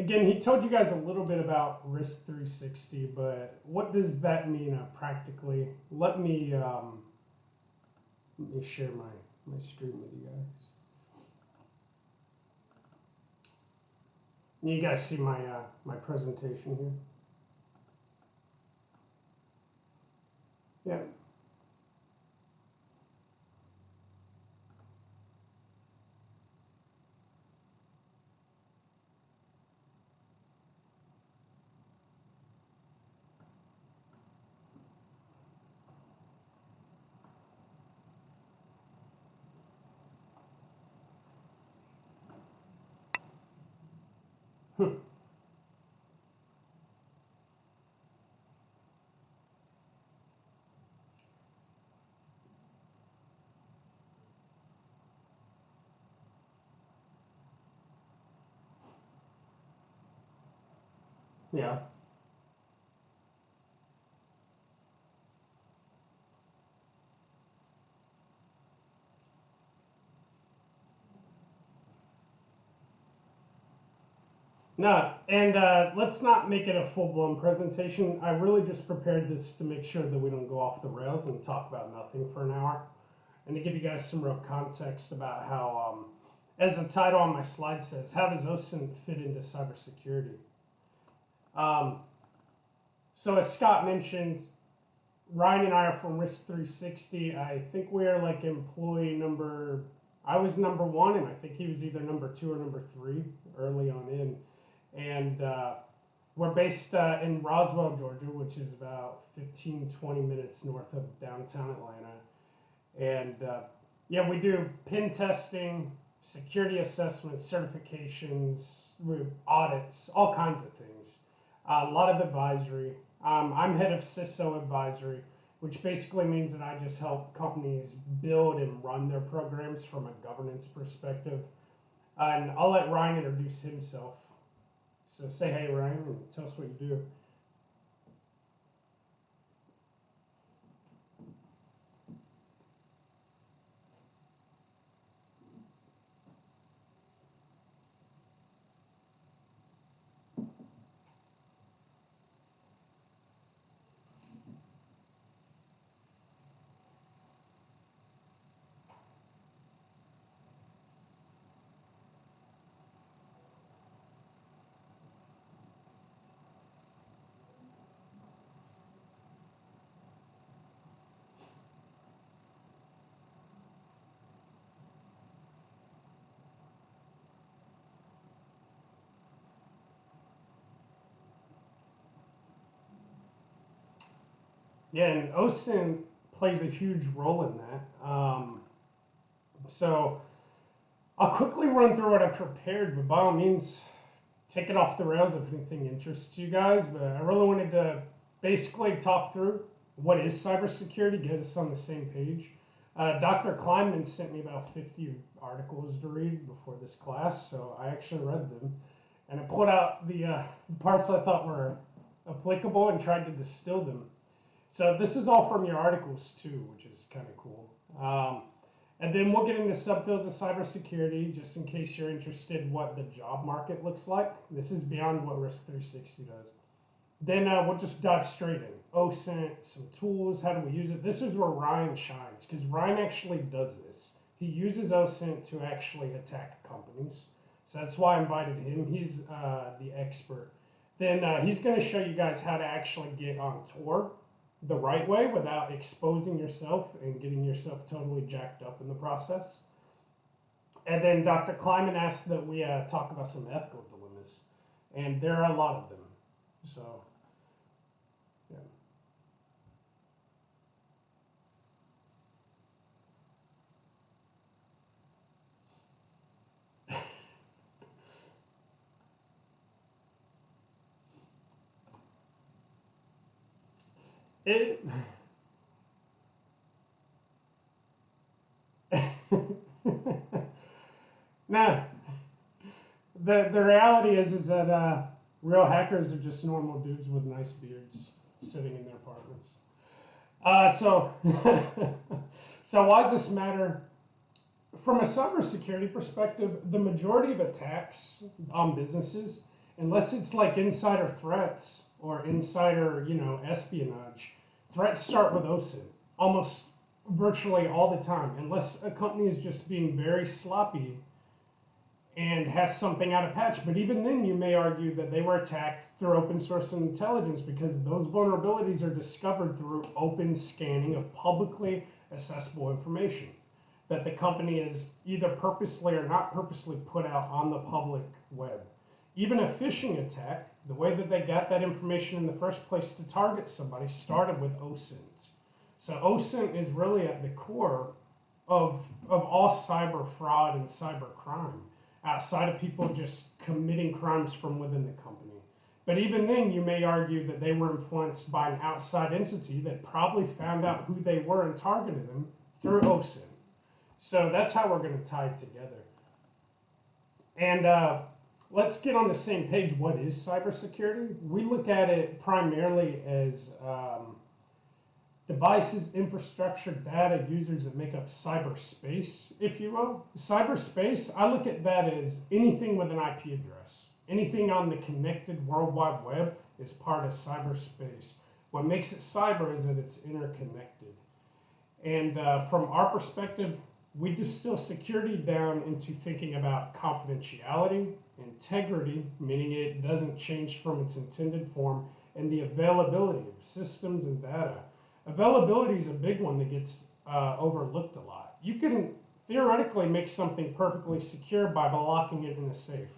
again, he told you guys a little bit about Risk 360, but what does that mean practically? Let me share my screen with you guys. You guys see my presentation here? Yeah. Yeah. No, and let's not make it a full-blown presentation. I really just prepared this to make sure that we don't go off the rails and talk about nothing for an hour, and to give you guys some real context about how, as the title on my slide says, how does OSINT fit into cybersecurity? So as Scott mentioned, Ryan and I are from Risk 360. I think we are like employee number, I was number one, and I think he was either number two or number three early on in. And we're based in Roswell, Georgia, which is about 15-20 minutes north of downtown Atlanta. And yeah, we do pen testing, security assessments, certifications, audits, all kinds of things. A lot of advisory. I'm head of CISO advisory, which basically means that I just help companies build and run their programs from a governance perspective. And I'll let Ryan introduce himself. So say hey, Ryan, and tell us what you do. Yeah, and OSINT plays a huge role in that. So I'll quickly run through what I prepared, but by all means, take it off the rails if anything interests you guys. But I really wanted to basically talk through what is cybersecurity, get us on the same page. Dr. Kleinman sent me about 50 articles to read before this class, so I actually read them. And I pulled out the parts I thought were applicable and tried to distill them. So this is all from your articles too, which is kind of cool. And then we'll get into subfields of cybersecurity, just in case you're interested what the job market looks like. This is beyond what Risk 360 does. Then we'll just dive straight in. OSINT, some tools, how do we use it? This is where Ryan shines, because Ryan actually does this. He uses OSINT to actually attack companies. So that's why I invited him. He's the expert. Then he's going to show you guys how to actually get on Tor the right way without exposing yourself and getting yourself totally jacked up in the process. And then Dr. Kleiman asked that we talk about some ethical dilemmas, and there are a lot of them. So, yeah. It. Now, the reality is that real hackers are just normal dudes with nice beards sitting in their apartments. So, so why does this matter? From a cybersecurity perspective, the majority of attacks on businesses, unless it's like insider threats or insider, espionage, threats start with OSINT almost virtually all the time, unless a company is just being very sloppy and has something out of patch. But even then, you may argue that they were attacked through open source intelligence, because those vulnerabilities are discovered through open scanning of publicly accessible information that the company is either purposely or not purposely put out on the public web. Even a phishing attack, the way that they got that information in the first place to target somebody, started with OSINT. So OSINT is really at the core of all cyber fraud and cyber crime, outside of people just committing crimes from within the company. But even then, you may argue that they were influenced by an outside entity that probably found out who they were and targeted them through OSINT. So that's how we're going to tie it together. And let's get on the same page. What is cybersecurity? We look at it primarily as devices, infrastructure, data, users that make up cyberspace, if you will. Cyberspace, I look at that as anything with an IP address. Anything on the connected World Wide Web is part of cyberspace. What makes it cyber is that it's interconnected. And from our perspective, we distill security down into thinking about confidentiality, integrity, meaning it doesn't change from its intended form, and the availability of systems and data. Availability is a big one that gets overlooked a lot. You can theoretically make something perfectly secure by locking it in a safe,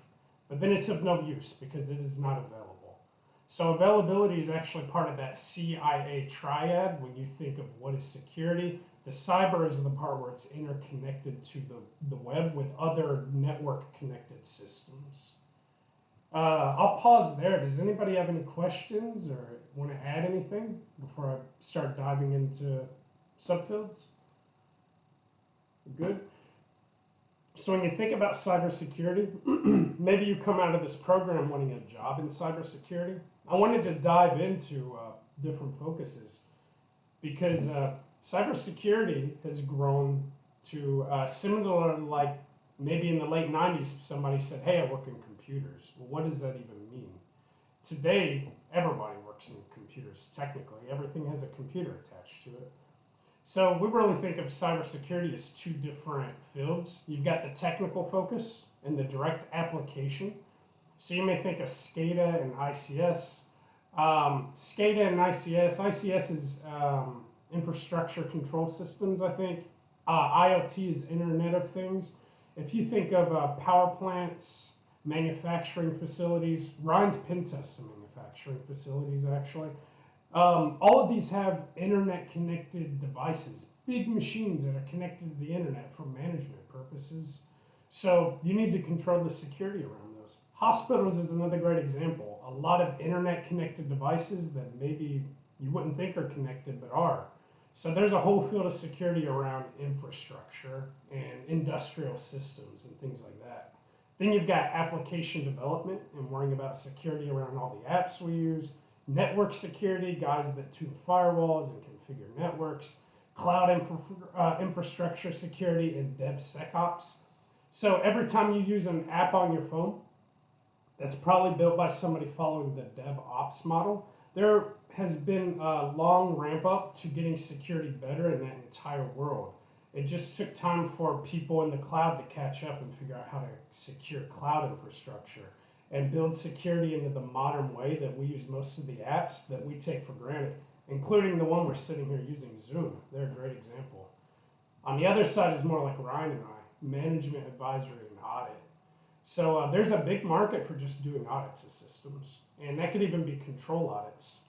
but then it's of no use because it is not available. So availability is actually part of that CIA triad when you think of what is security. The cyber is the part where it's interconnected to the web with other network connected systems. I'll pause there. Does anybody have any questions or want to add anything before I start diving into subfields? Good. So when you think about cybersecurity, maybe you come out of this program wanting a job in cybersecurity. I wanted to dive into different focuses because cybersecurity has grown to similar, like maybe in the late 90s, somebody said, hey, I work in computers. Well, what does that even mean? Today, everybody works in computers, technically. Everything has a computer attached to it. So we really think of cybersecurity as two different fields. You've got the technical focus and the direct application. So you may think of SCADA and ICS. SCADA and ICS is infrastructure control systems, I think. IoT is Internet of Things. If you think of power plants, manufacturing facilities, Ryan's pen tests some manufacturing facilities actually. All of these have internet connected devices, big machines that are connected to the internet for management purposes. So you need to control the security around those. Hospitals is another great example. A lot of internet connected devices that maybe you wouldn't think are connected but are. So there's a whole field of security around infrastructure and industrial systems and things like that. Then you've got application development and worrying about security around all the apps we use. Network security, guys that tune firewalls and configure networks. Cloud infrastructure security and DevSecOps. So every time you use an app on your phone, that's probably built by somebody following the DevOps model. There has been a long ramp up to getting security better in that entire world. It just took time for people in the cloud to catch up and figure out how to secure cloud infrastructure and build security into the modern way that we use most of the apps that we take for granted, including the one we're sitting here using, Zoom. They're a great example. On the other side is more like Ryan and I, management, advisory, and audit. So there's a big market for just doing audits of systems. And that could even be control audits,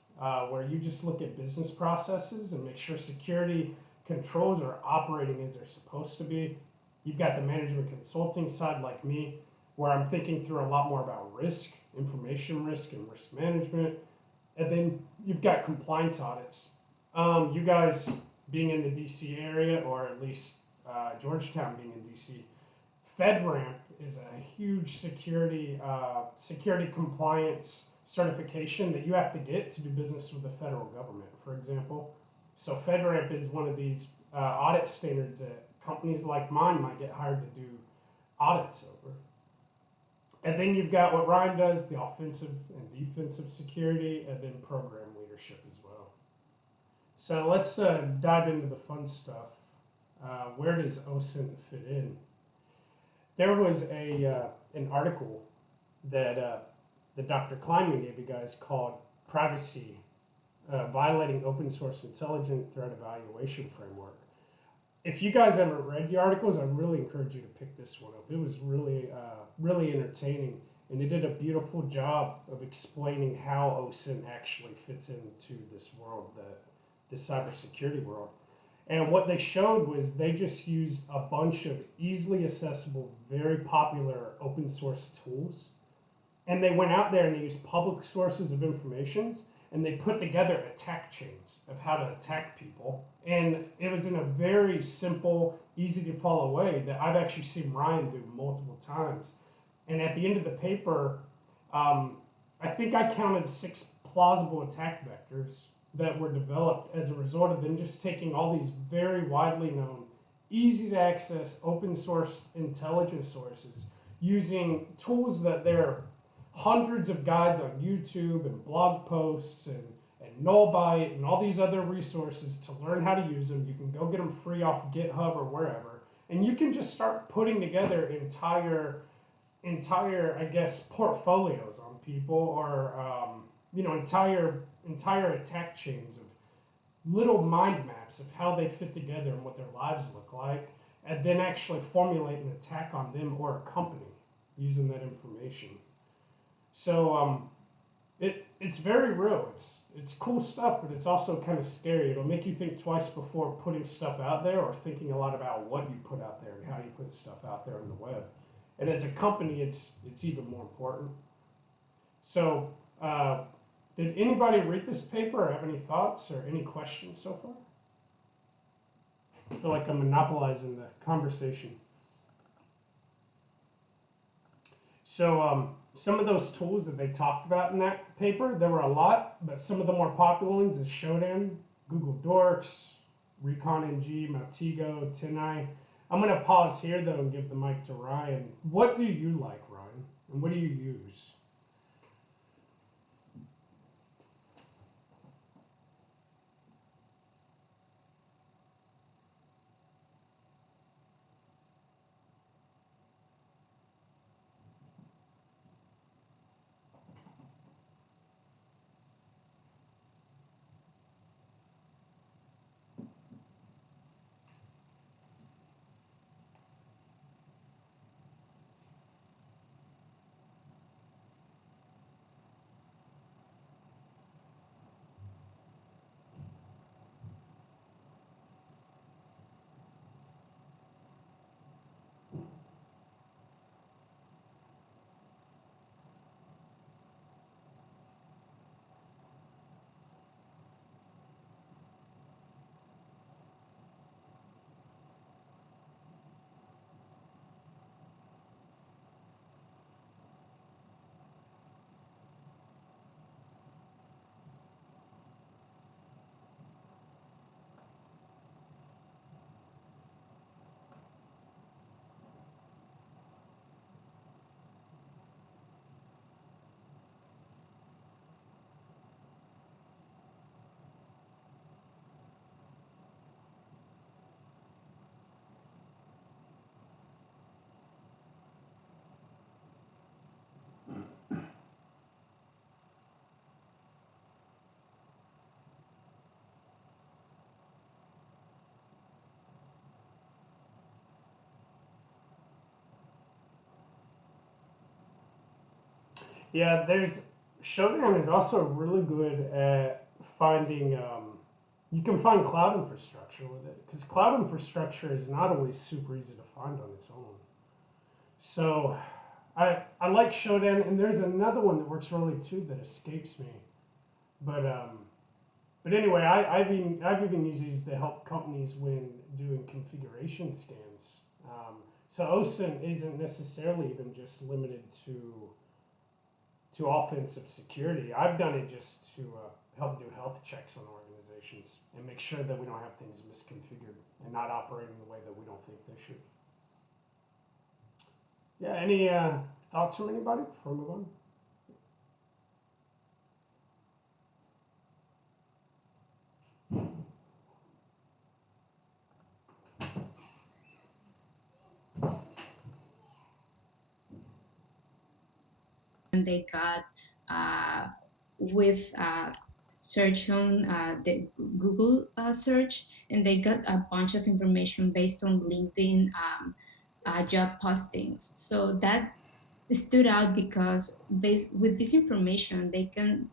where you just look at business processes and make sure security controls are operating as they're supposed to be. You've got the management consulting side like me, where I'm thinking through a lot more about risk, information risk, and risk management. And then you've got compliance audits. You guys being in the DC area, or at least Georgetown being in DC, FedRAMP is a huge security compliance certification that you have to get to do business with the federal government, for example. So FedRAMP is one of these audit standards that companies like mine might get hired to do audits over. And then you've got what Ryan does, the offensive and defensive security, and then program leadership as well. So let's dive into the fun stuff. Where does OSINT fit in? There was an article that Dr. Kleinman gave you guys called Privacy, Violating Open Source Intelligent Threat Evaluation Framework. If you guys haven't read the articles, I really encourage you to pick this one up. It was really entertaining, and it did a beautiful job of explaining how OSINT actually fits into this world, the cybersecurity world. And what they showed was they just used a bunch of easily accessible, very popular open source tools. And they went out there and they used public sources of information, and they put together attack chains of how to attack people. And it was in a very simple, easy to follow way that I've actually seen Ryan do multiple times. And at the end of the paper, I think I counted 6 plausible attack vectors that were developed as a result of them just taking all these very widely known, easy to access open source intelligence sources, using tools that they're hundreds of guides on YouTube and blog posts and Nullbyte and all these other resources to learn how to use them. You can go get them free off GitHub or wherever, and you can just start putting together entire I guess portfolios on people, or entire attack chains of little mind maps of how they fit together and what their lives look like, and then actually formulate an attack on them or a company using that information. So it's very real. It's cool stuff, but it's also kind of scary. It'll make you think twice before putting stuff out there, or thinking a lot about what you put out there and how you put stuff out there on the web. And as a company, it's even more important. So did anybody read this paper or have any thoughts or any questions so far? I feel like I'm monopolizing the conversation. So some of those tools that they talked about in that paper, there were a lot, but some of the more popular ones is Shodan, Google Dorks, ReconNG, Maltego, Tenai. I'm going to pause here, though, and give the mic to Ryan. What do you like, Ryan, and what do you use? Yeah, Shodan is also really good at finding. You can find cloud infrastructure with it, because cloud infrastructure is not always super easy to find on its own. So I like Shodan, and there's another one that works really too that escapes me. But anyway, I've even used these to help companies when doing configuration scans. So OSINT isn't necessarily even just limited to offensive security. I've done it just to help do health checks on organizations and make sure that we don't have things misconfigured and not operating the way that we don't think they should. Yeah, any Thoughts from anybody before we move on? And they got with search on the Google search, and they got a bunch of information based on LinkedIn job postings. So that stood out because based with this information, they can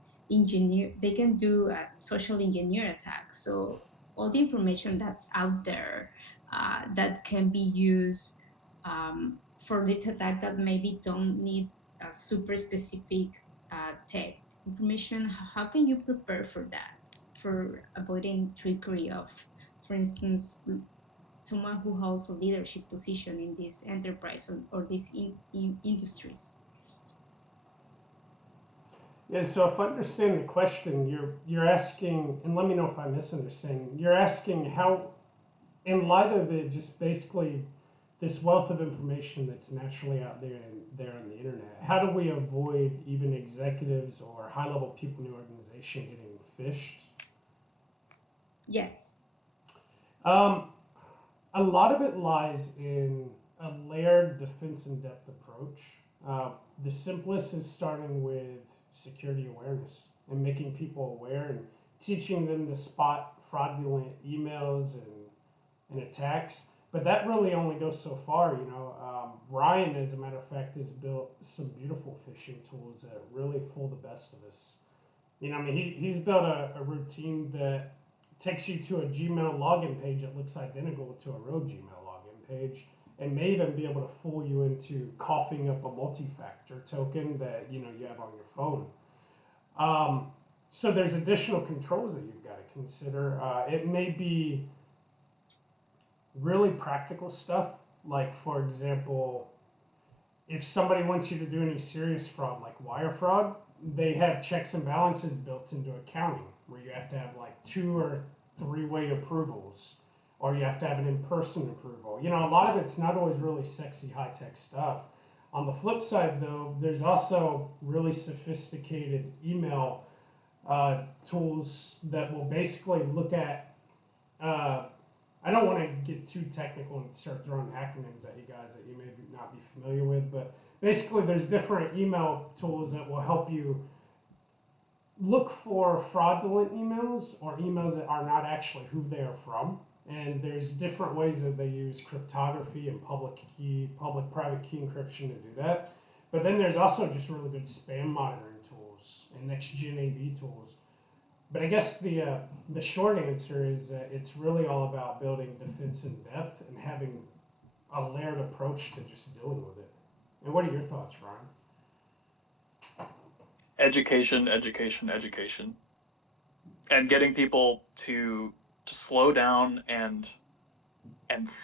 do a social engineer attack. So all the information that's out there that can be used for this attack that maybe don't need a super specific tech information. How can you prepare for that, for avoiding trickery of, for instance, someone who holds a leadership position in this enterprise or these industries? Yeah, so if I understand the question, you're asking, and let me know if I'm misunderstanding. You're asking how, in light of it, just basically this wealth of information that's naturally out there on the internet, how do we avoid even executives or high-level people in the organization getting phished? Yes. Um, a lot of it lies in a layered defense in depth approach. The simplest is starting with security awareness and making people aware and teaching them to spot fraudulent emails and attacks. But that really only goes so far, you know. Ryan, as a matter of fact, has built some beautiful phishing tools that really fool the best of us. You know, I mean, he's built a routine that takes you to a Gmail login page that looks identical to a real Gmail login page, and may even be able to fool you into coughing up a multi-factor token that you know you have on your phone. Um, so there's additional controls that you've got to consider. It may be really practical stuff, like for example, if somebody wants you to do any serious fraud, like wire fraud, they have checks and balances built into accounting where you have to have like 2 or 3 way approvals, or you have to have an in-person approval. You know, a lot of it's not always really sexy, high-tech stuff. On the flip side, though, there's also really sophisticated email tools that will basically look at uh, I don't want to get too technical and start throwing acronyms at you guys that you may not be familiar with, but basically there's different email tools that will help you look for fraudulent emails or emails that are not actually who they are from. And there's different ways that they use cryptography and public-private key encryption to do that. But then there's also just really good spam monitoring tools and next-gen AV tools. But I guess the short answer is that it's really all about building defense in depth and having a layered approach to just dealing with it. And what are your thoughts, Ryan? Education, education, education, and getting people to slow down and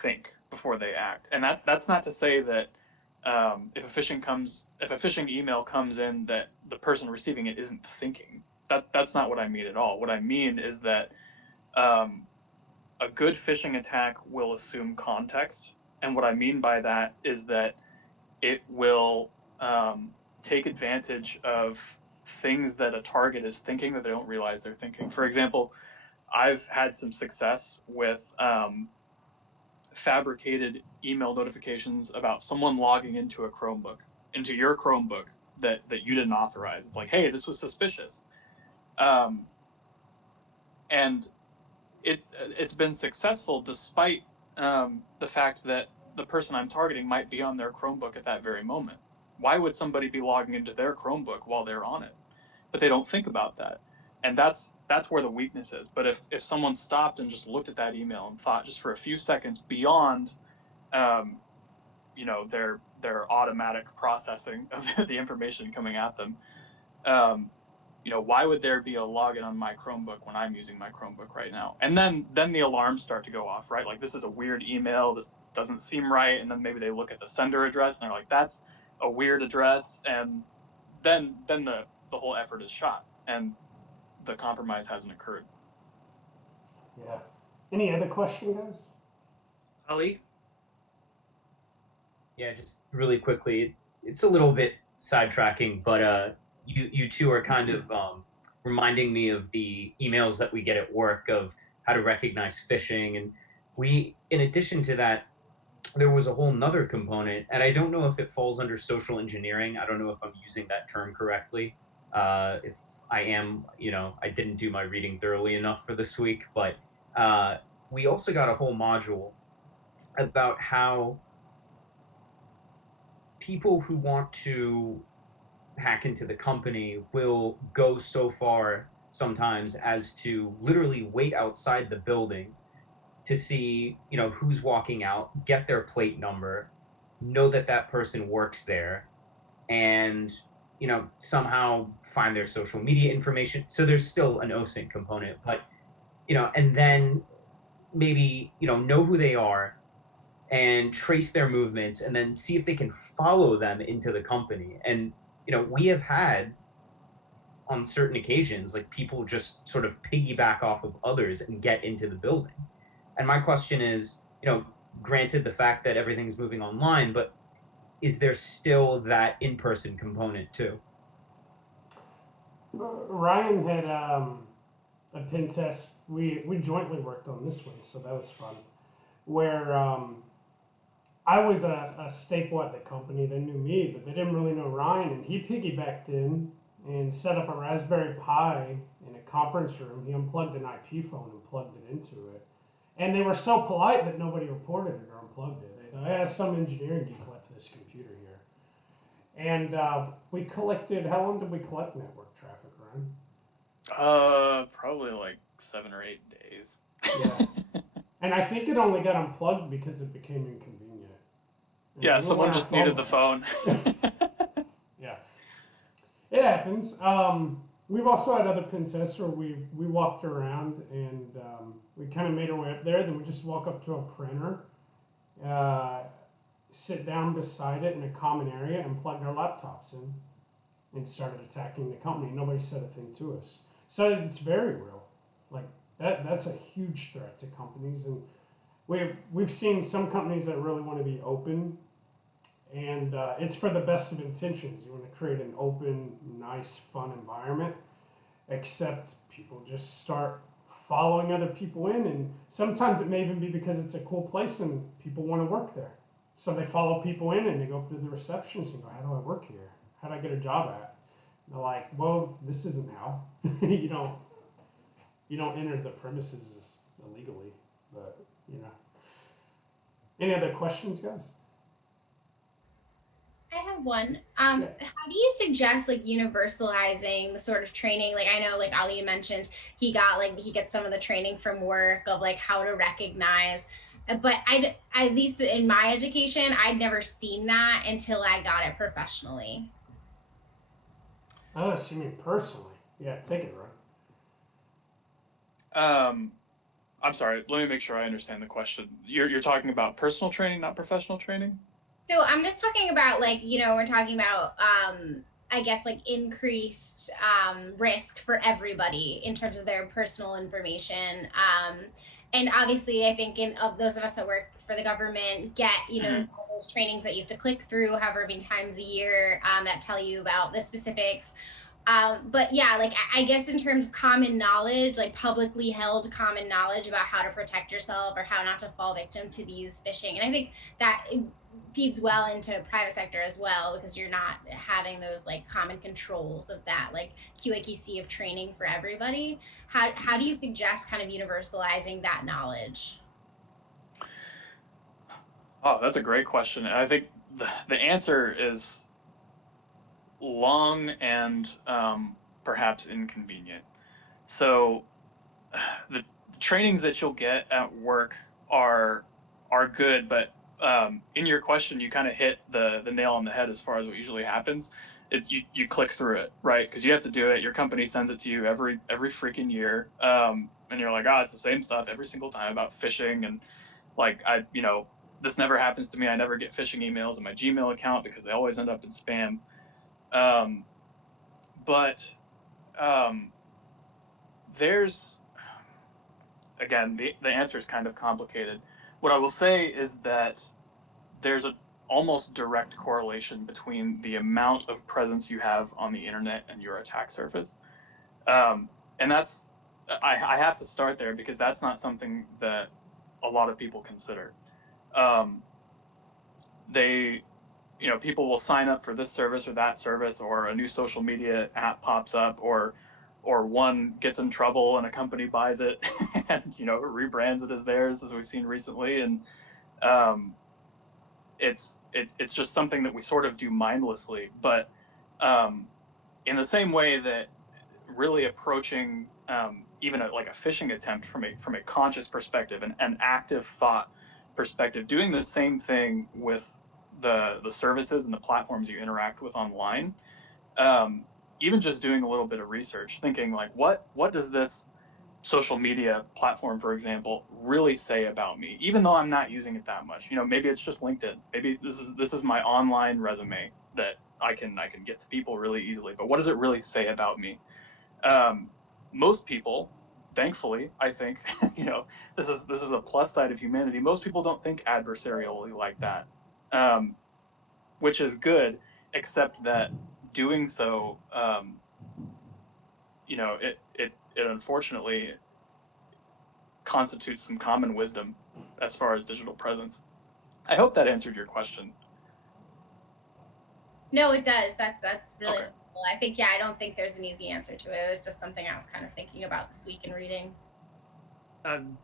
think before they act. And that's not to say that if a phishing email comes in, that the person receiving it isn't thinking. That's not what I mean at all. What I mean is that um, a good phishing attack will assume context, and what I mean by that is that it will take advantage of things that a target is thinking that they don't realize they're thinking. For example, I've had some success with fabricated email notifications about someone logging into a Chromebook, into your Chromebook that you didn't authorize. It's like, hey, this was suspicious, um, and it's been successful despite the fact that the person I'm targeting might be on their Chromebook at that very moment. Why would somebody be logging into their Chromebook while they're on it? But they don't think about that, and that's where the weakness is. But if someone stopped and just looked at that email and thought just for a few seconds beyond um, their automatic processing of the information coming at them, um, why would there be a login on my Chromebook when I'm using my Chromebook right now? And then the alarms start to go off, right? Like, this is a weird email, this doesn't seem right. And then maybe they look at the sender address and they're like, that's a weird address. And then the whole effort is shot and the compromise hasn't occurred. Yeah. Any other question, guys? Ali? Yeah, just really quickly. it's a little bit sidetracking, but you two are kind of reminding me of the emails that we get at work of how to recognize phishing. And we, in addition to that, there was a whole nother component, and I don't know if it falls under social engineering. I don't know if I'm using that term correctly. If I am, I didn't do my reading thoroughly enough for this week, but we also got a whole module about how people who want to hack into the company will go so far sometimes as to literally wait outside the building to see, who's walking out, get their plate number, know that that person works there, and, somehow find their social media information. So there's still an OSINT component, but, and then maybe, know who they are and trace their movements and then see if they can follow them into the company. And, we have had on certain occasions, like people just sort of piggyback off of others and get into the building. And my question is, granted the fact that everything's moving online, but is there still that in-person component too? Ryan had a pen test. We jointly worked on this one, so that was fun. Where I was a staple at the company. They knew me, but they didn't really know Ryan, and he piggybacked in and set up a Raspberry Pi in a conference room. He unplugged an IP phone and plugged it into it. And they were so polite that nobody reported it or unplugged it. They thought, some engineering geek left this computer here. And we collected, how long did we collect network traffic, Ryan? Probably like 7 or 8 days. Yeah. And I think it only got unplugged because it became inconvenient. Yeah, someone just needed the phone. Yeah. It happens. We've also had other pen tests where we walked around and we kind of made our way up there. Then we just walk up to a printer, sit down beside it in a common area, and plugged our laptops in and started attacking the company. Nobody said a thing to us. So it's very real. Like that's a huge threat to companies, and we've seen some companies that really want to be open. And it's for the best of intentions. You want to create an open, nice, fun environment, except people just start following other people in. And sometimes it may even be because it's a cool place and people want to work there. So they follow people in and they go up to the receptionist and go, how do I work here? How do I get a job at? And they're like, well, this isn't how. you don't enter the premises illegally. But, Any other questions, guys? I have one. How do you suggest like universalizing the sort of training? Like I know, like Ali mentioned, he gets some of the training from work of like how to recognize. But at least in my education, I'd never seen that until I got it professionally. Oh, so you mean personally? Yeah, take it, I'm sorry. Let me make sure I understand the question. You're talking about personal training, not professional training? So I'm just talking about like, we're talking about, I guess like increased risk for everybody in terms of their personal information. And obviously I think of those of us that work for the government get, all those trainings that you have to click through however many times a year that tell you about the specifics. But yeah, like I guess in terms of common knowledge, like publicly held common knowledge about how to protect yourself or how not to fall victim to these phishing. And I think that feeds well into private sector as well, because you're not having those like common controls of that, like QAQC of training for everybody. How do you suggest kind of universalizing that knowledge? Oh, that's a great question. And I think the answer is long and perhaps inconvenient. So the trainings that you'll get at work are good, but in your question, you kind of hit the nail on the head as far as what usually happens. You click through it, right? Because you have to do it. Your company sends it to you every freaking year, and you're like, it's the same stuff every single time about phishing, and like this never happens to me. I never get phishing emails in my Gmail account because they always end up in spam. But there's again the answer is kind of complicated. What I will say is that there's almost direct correlation between the amount of presence you have on the internet and your attack surface. And that's, I have to start there because that's not something that a lot of people consider. People will sign up for this service or that service, or a new social media app pops up, or one gets in trouble and a company buys it and rebrands it as theirs, as we've seen recently, and it's just something that we sort of do mindlessly. But in the same way that really approaching even like a phishing attempt from a conscious perspective, an active thought perspective, doing the same thing with the services and the platforms you interact with online, even just doing a little bit of research, thinking like, what does this social media platform, for example, really say about me, even though I'm not using it that much? Maybe it's just LinkedIn. Maybe this is my online resume that I can get to people really easily. But what does it really say about me? Most people, thankfully, I think, this is a plus side of humanity. Most people don't think adversarially like that, which is good, except that doing so, it unfortunately constitutes some common wisdom as far as digital presence. I hope that answered your question. No, it does. That's really Okay. cool. I think, I don't think there's an easy answer to it. It was just something I was kind of thinking about this week in reading.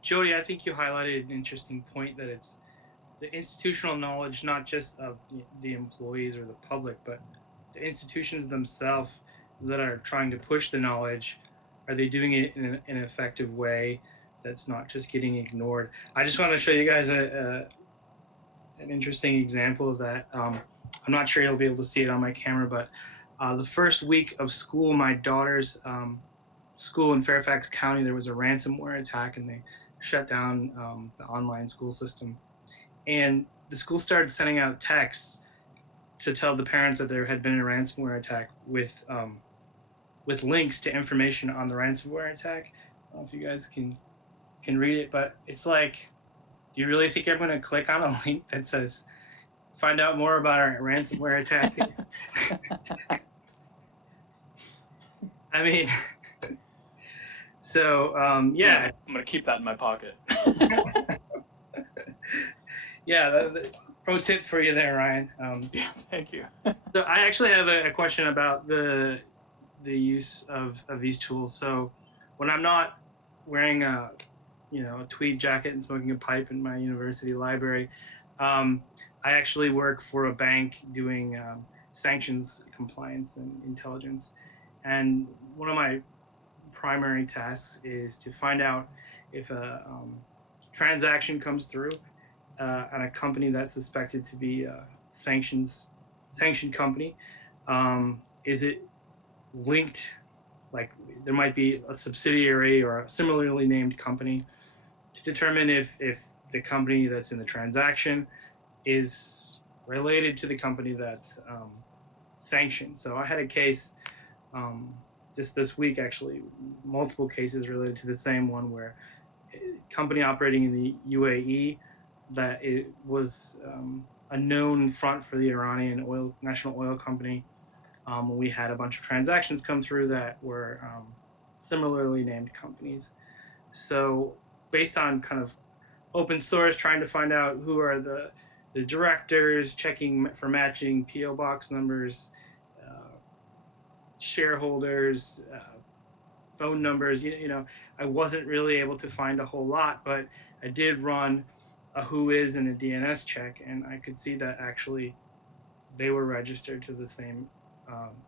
Jody, I think you highlighted an interesting point, that it's the institutional knowledge, not just of the employees or the public, but the institutions themselves that are trying to push the knowledge. Are they doing it in an effective way that's not just getting ignored? I just want to show you guys an interesting example of that. I'm not sure you'll be able to see it on my camera, but the first week of school, my daughter's school in Fairfax County, there was a ransomware attack, and they shut down the online school system. And the school started sending out texts to tell the parents that there had been a ransomware attack with links to information on the ransomware attack. I don't know if you guys can read it, but it's like, do you really think I'm going to click on a link that says, find out more about our ransomware attack? I mean, so yeah. I'm going to keep that in my pocket. Yeah, pro tip for you there, Ryan. Yeah, thank you. So I actually have a question about the use of these tools. So when I'm not wearing a tweed jacket and smoking a pipe in my university library, I actually work for a bank doing sanctions compliance and intelligence. And one of my primary tasks is to find out if a transaction comes through at a company that's suspected to be a sanctioned company. Is it linked, like there might be a subsidiary or a similarly named company, to determine if the company that's in the transaction is related to the company that's sanctioned. So I had a case just this week, actually, multiple cases related to the same one, where a company operating in the UAE, that it was a known front for the Iranian national oil company. We had a bunch of transactions come through that were similarly named companies. So based on kind of open source, trying to find out who are the directors, checking for matching PO box numbers, shareholders, phone numbers, I wasn't really able to find a whole lot, but I did run a whois and a DNS check, and I could see that actually they were registered to the same,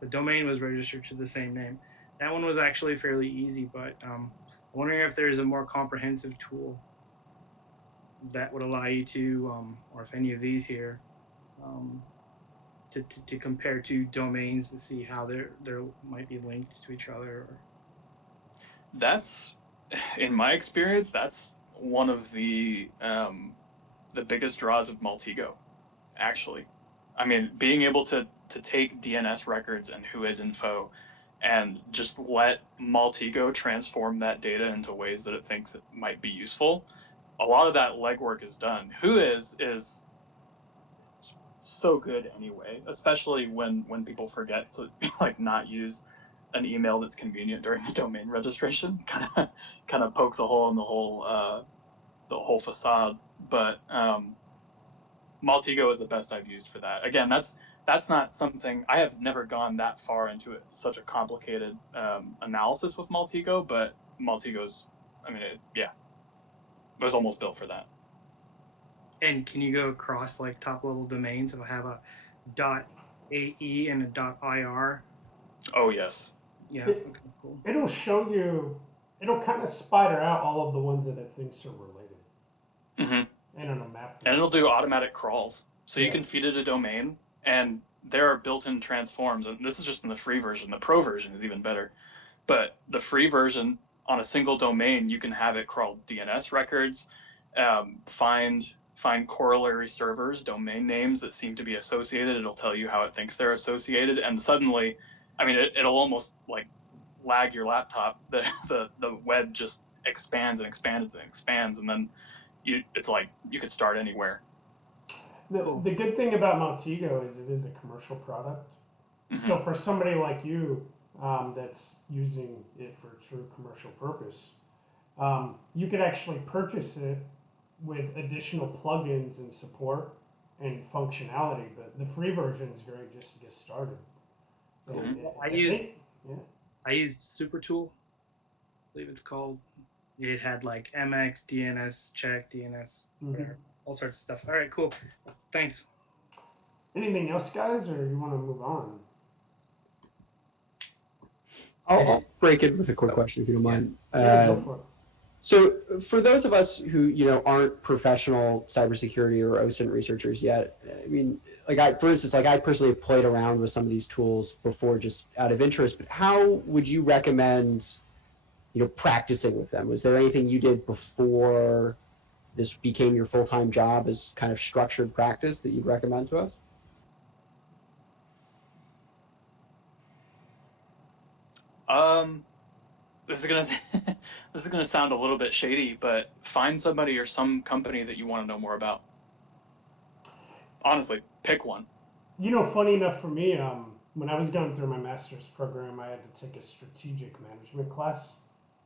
the domain was registered to the same name. That one was actually fairly easy, but I'm wondering if there's a more comprehensive tool that would allow you to, or if any of these here, to compare two domains to see how they might be linked to each other. That's, in my experience, that's one of the biggest draws of Maltego, actually. I mean, being able to take DNS records and whois info and just let Maltego transform that data into ways that it thinks it might be useful. A lot of that legwork is done. Whois is so good anyway, especially when people forget to like not use an email that's convenient during the domain registration. Kind of pokes a hole in the whole facade. But Maltego is the best I've used for that. Again, that's not something, I have never gone that far into it, such a complicated analysis with Maltego, but Maltego's, I mean, it was almost built for that. And can you go across like top level domains if I have a .ae and a .ir? Oh, yes. Yeah, okay, cool. It'll show you, it'll kind of spider out all of the ones that it thinks are related. Mm-hmm. And it'll map them. And it'll do automatic crawls. So Yeah. you can feed it a domain, and there are built-in transforms. And this is just in the free version. The pro version is even better. But the free version, on a single domain, you can have it crawl DNS records, find corollary servers, domain names that seem to be associated. It'll tell you how it thinks they're associated, and suddenly, I mean, it'll almost like lag your laptop. The web just expands and expands and expands, and then it's like you could start anywhere. The good thing about Maltego is it is a commercial product. Mm-hmm. So for somebody like you that's using it for true commercial purpose, you could actually purchase it with additional plugins and support and functionality. But the free version is great just to get started. And Mm-hmm. I used SuperTool, I believe it's called. It had like MX, DNS check, DNS, whatever, all sorts of stuff. All right, cool. Thanks. Anything else, guys, or you want to move on? I'll break it with a quick question, if you don't mind. Go for it. So for those of us who, aren't professional cybersecurity or OSINT researchers yet, I mean, for instance, I personally have played around with some of these tools before just out of interest, but how would you recommend, practicing with them? Was there anything you did before this became your full-time job as kind of structured practice that you'd recommend to us? This is gonna sound a little bit shady, but find somebody or some company that you want to know more about. Honestly, pick one. Funny enough for me, when I was going through my master's program, I had to take a strategic management class,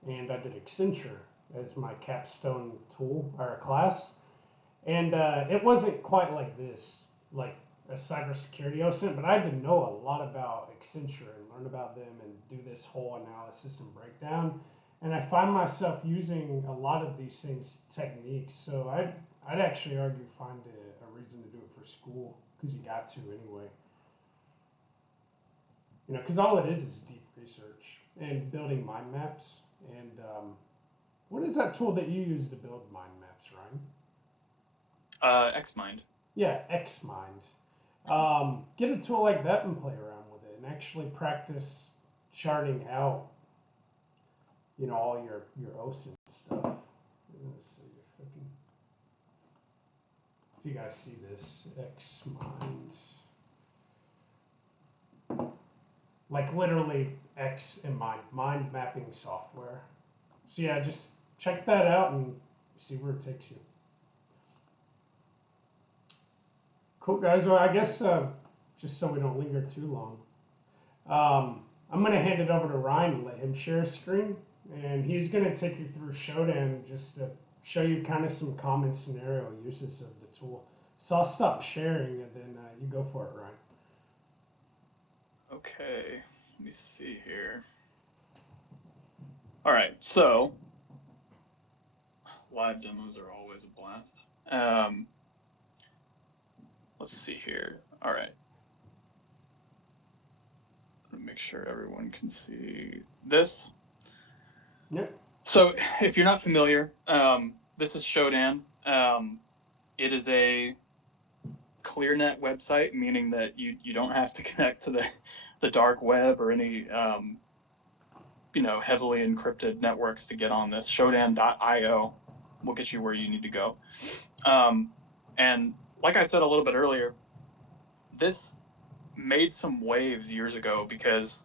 and I did Accenture as my capstone tool or class. And it wasn't quite like this, like a cybersecurity OSINT, but I had to know a lot about Accenture and learn about them and do this whole analysis and breakdown. And I find myself using a lot of these things, techniques. So I'd actually argue find a reason to do it for school, because you got to anyway. Because all it is deep research and building mind maps. And what is that tool that you use to build mind maps, Ryan? Xmind. Yeah, Xmind. Get a tool like that and play around with it, and actually practice charting out, all your OSINT stuff. Let's see if you guys see this Xmind. Like literally X and mind mapping software. So yeah, just check that out and see where it takes you. Cool, guys. Well, I guess just so we don't linger too long, I'm going to hand it over to Ryan and let him share a screen. And he's going to take you through Shodan just to show you kind of some common scenario uses of the tool. So I'll stop sharing and then you go for it, Ryan. Okay, let me see here. All right, so live demos are always a blast. Let's see here. All right. Let me make sure everyone can see this. Yep. So if you're not familiar, this is Shodan. It is a ClearNet website, meaning that you don't have to connect to the dark web or any heavily encrypted networks to get on this. Shodan.io will get you where you need to go. And like I said a little bit earlier, this made some waves years ago because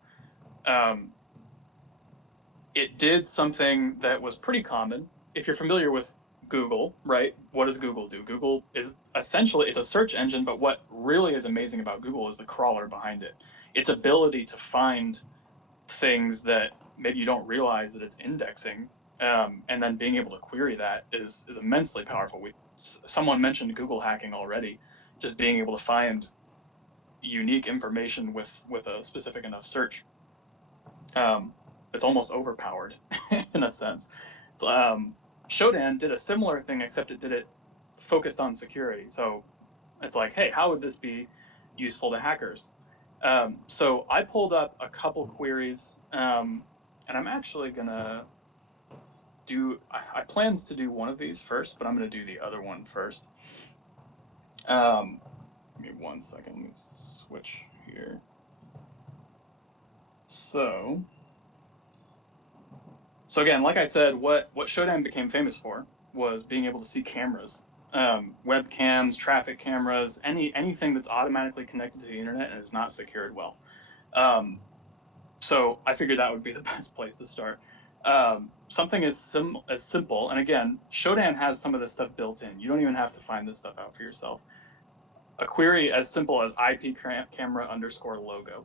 it did something that was pretty common. If you're familiar with Google, right? What does Google do? Google is essentially, it's a search engine, but what really is amazing about Google is the crawler behind it. Its ability to find things that maybe you don't realize that it's indexing, and then being able to query that is immensely powerful. Someone mentioned Google hacking already, just being able to find unique information with a specific enough search. It's almost overpowered in a sense. Shodan did a similar thing, except it did it focused on security. So it's like, hey, how would this be useful to hackers? So I pulled up a couple queries, and I'm actually gonna I planned to do one of these first, but I'm gonna do the other one first. Give me 1 second, let me switch here. So again, like I said, what Shodan became famous for was being able to see cameras, webcams, traffic cameras, anything that's automatically connected to the internet and is not secured well. So I figured that would be the best place to start. Something as simple, and again, Shodan has some of this stuff built in. You don't even have to find this stuff out for yourself. A query as simple as IP camera underscore logo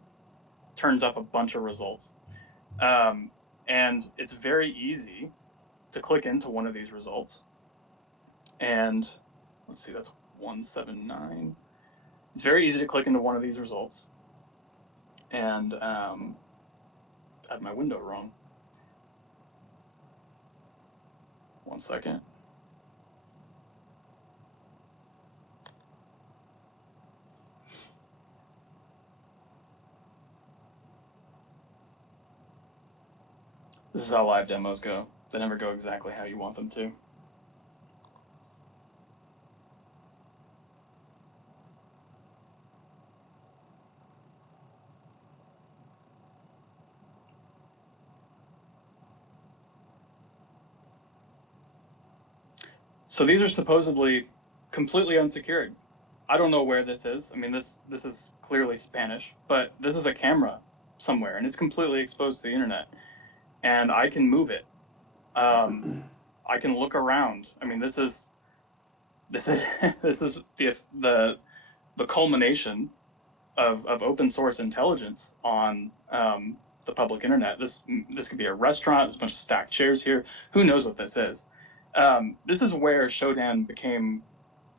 turns up a bunch of results. And it's very easy to click into one of these results. And let's see, that's 179. It's very easy to click into one of these results. And I had my window wrong. 1 second. This is how live demos go. They never go exactly how you want them to. So these are supposedly completely unsecured. I don't know where this is. I mean, this is clearly Spanish, but this is a camera somewhere, and it's completely exposed to the internet. And I can move it. I can look around. I mean, this is the culmination of open source intelligence on the public internet. This could be a restaurant. There's a bunch of stacked chairs here. Who knows what this is? This is where Shodan became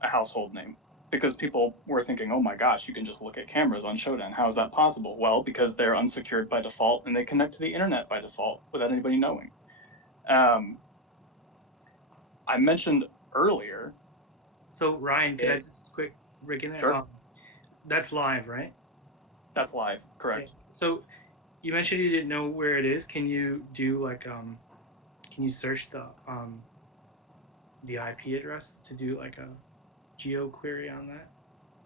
a household name, because people were thinking, oh my gosh, you can just look at cameras on Shodan. How is that possible? Well, because they're unsecured by default and they connect to the internet by default without anybody knowing. I mentioned earlier. So Ryan, could I just quick break in there? Sure. That's live, right? That's live, correct. Okay. So you mentioned you didn't know where it is. Can you do like can you search the IP address to do like a geo query on that?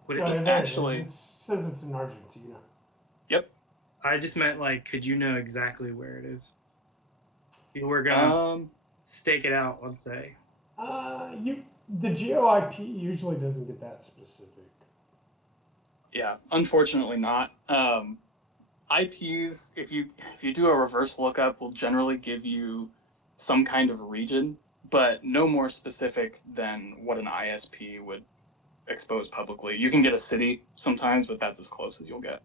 Would it actually? It says it's in Argentina. Yep. I just meant like, could you know exactly where it is? We're gonna stake it out, let's say. The geo IP usually doesn't get that specific. Yeah, unfortunately not. IPs, if you do a reverse lookup, will generally give you some kind of region, but no more specific than what an ISP would expose publicly. You can get a city sometimes, but that's as close as you'll get.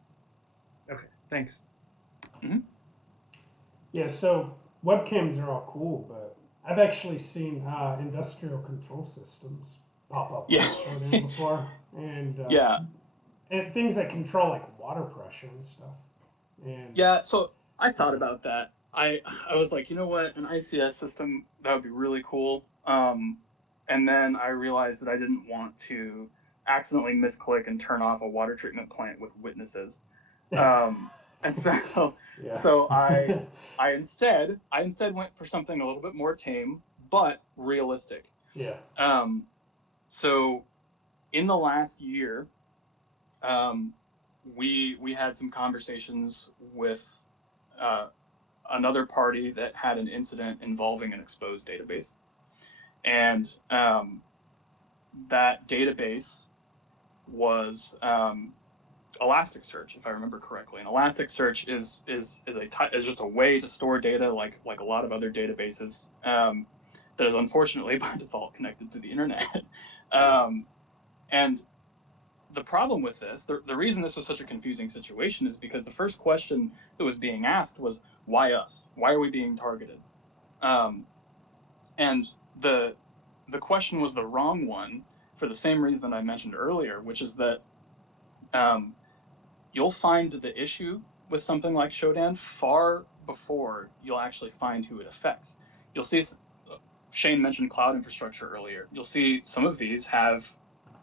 Okay, thanks. Mm-hmm. Yeah, so webcams are all cool, but I've actually seen industrial control systems pop up on Shodan before, and and things that control like water pressure and stuff. And yeah, so I thought about that. I was like, you know what, an ICS system, that would be really cool. And then I realized that I didn't want to accidentally misclick and turn off a water treatment plant with witnesses. And so I instead went for something a little bit more tame but realistic. Yeah. So in the last year, we had some conversations with another party that had an incident involving an exposed database, and that database was Elasticsearch, if I remember correctly. And Elasticsearch is just a way to store data like a lot of other databases. that is unfortunately by default connected to the internet. And the problem with this, the reason this was such a confusing situation is because the first question that was being asked was, why us? Why are we being targeted? And the question was the wrong one for the same reason I mentioned earlier, which is that you'll find the issue with something like Shodan far before you'll actually find who it affects. You'll see, Shane mentioned cloud infrastructure earlier. You'll see some of these have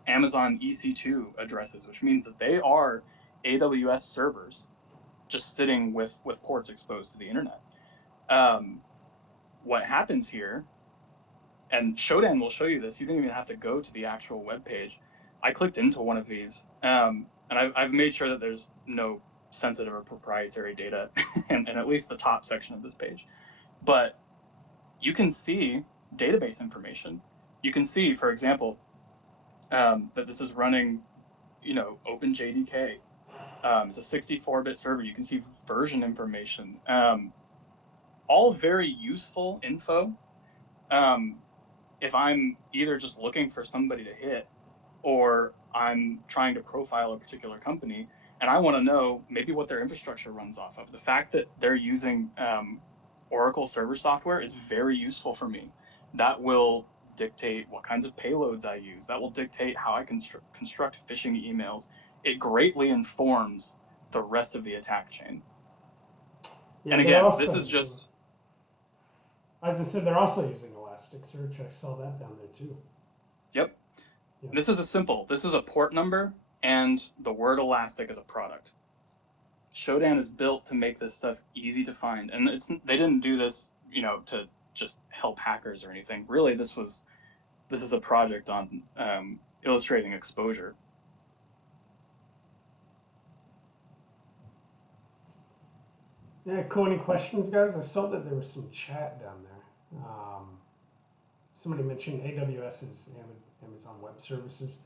Amazon EC2 addresses, which means that they are AWS servers just sitting with ports exposed to the internet. What happens here, and Shodan will show you this, you don't even have to go to the actual web page. I clicked into one of these, and I've made sure that there's no sensitive or proprietary data in at least the top section of this page. But you can see database information. You can see, for example, that this is running, OpenJDK. It's a 64-bit server. You can see version information. All very useful info. If I'm either just looking for somebody to hit, or I'm trying to profile a particular company, and I want to know maybe what their infrastructure runs off of. The fact that they're using Oracle server software is very useful for me. That will dictate what kinds of payloads I use. That will dictate how I construct phishing emails. It greatly informs the rest of the attack chain. Yeah, and again, this is just... As I said, they're also using Elasticsearch. I saw that down there too. Yep. Yeah. This is a port number and the word Elastic as a product. Shodan is built to make this stuff easy to find. And they didn't do this, to just help hackers or anything. Really, this is a project on illustrating exposure. Yeah, cool. Any questions, guys? I saw that there was some chat down there. Somebody mentioned AWS is Amazon Web Services.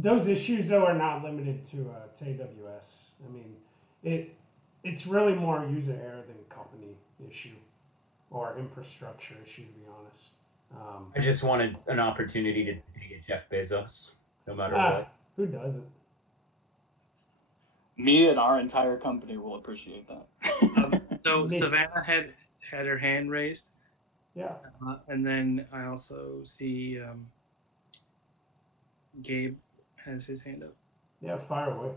Those issues, though, are not limited to AWS. I mean, it's really more user error than company issue or infrastructure issue, to be honest. I just wanted an opportunity to get Jeff Bezos, no matter what. Who doesn't? Me and our entire company will appreciate that. So Savannah had her hand raised. Yeah. And then I also see Gabe has his hand up. Yeah, fire away.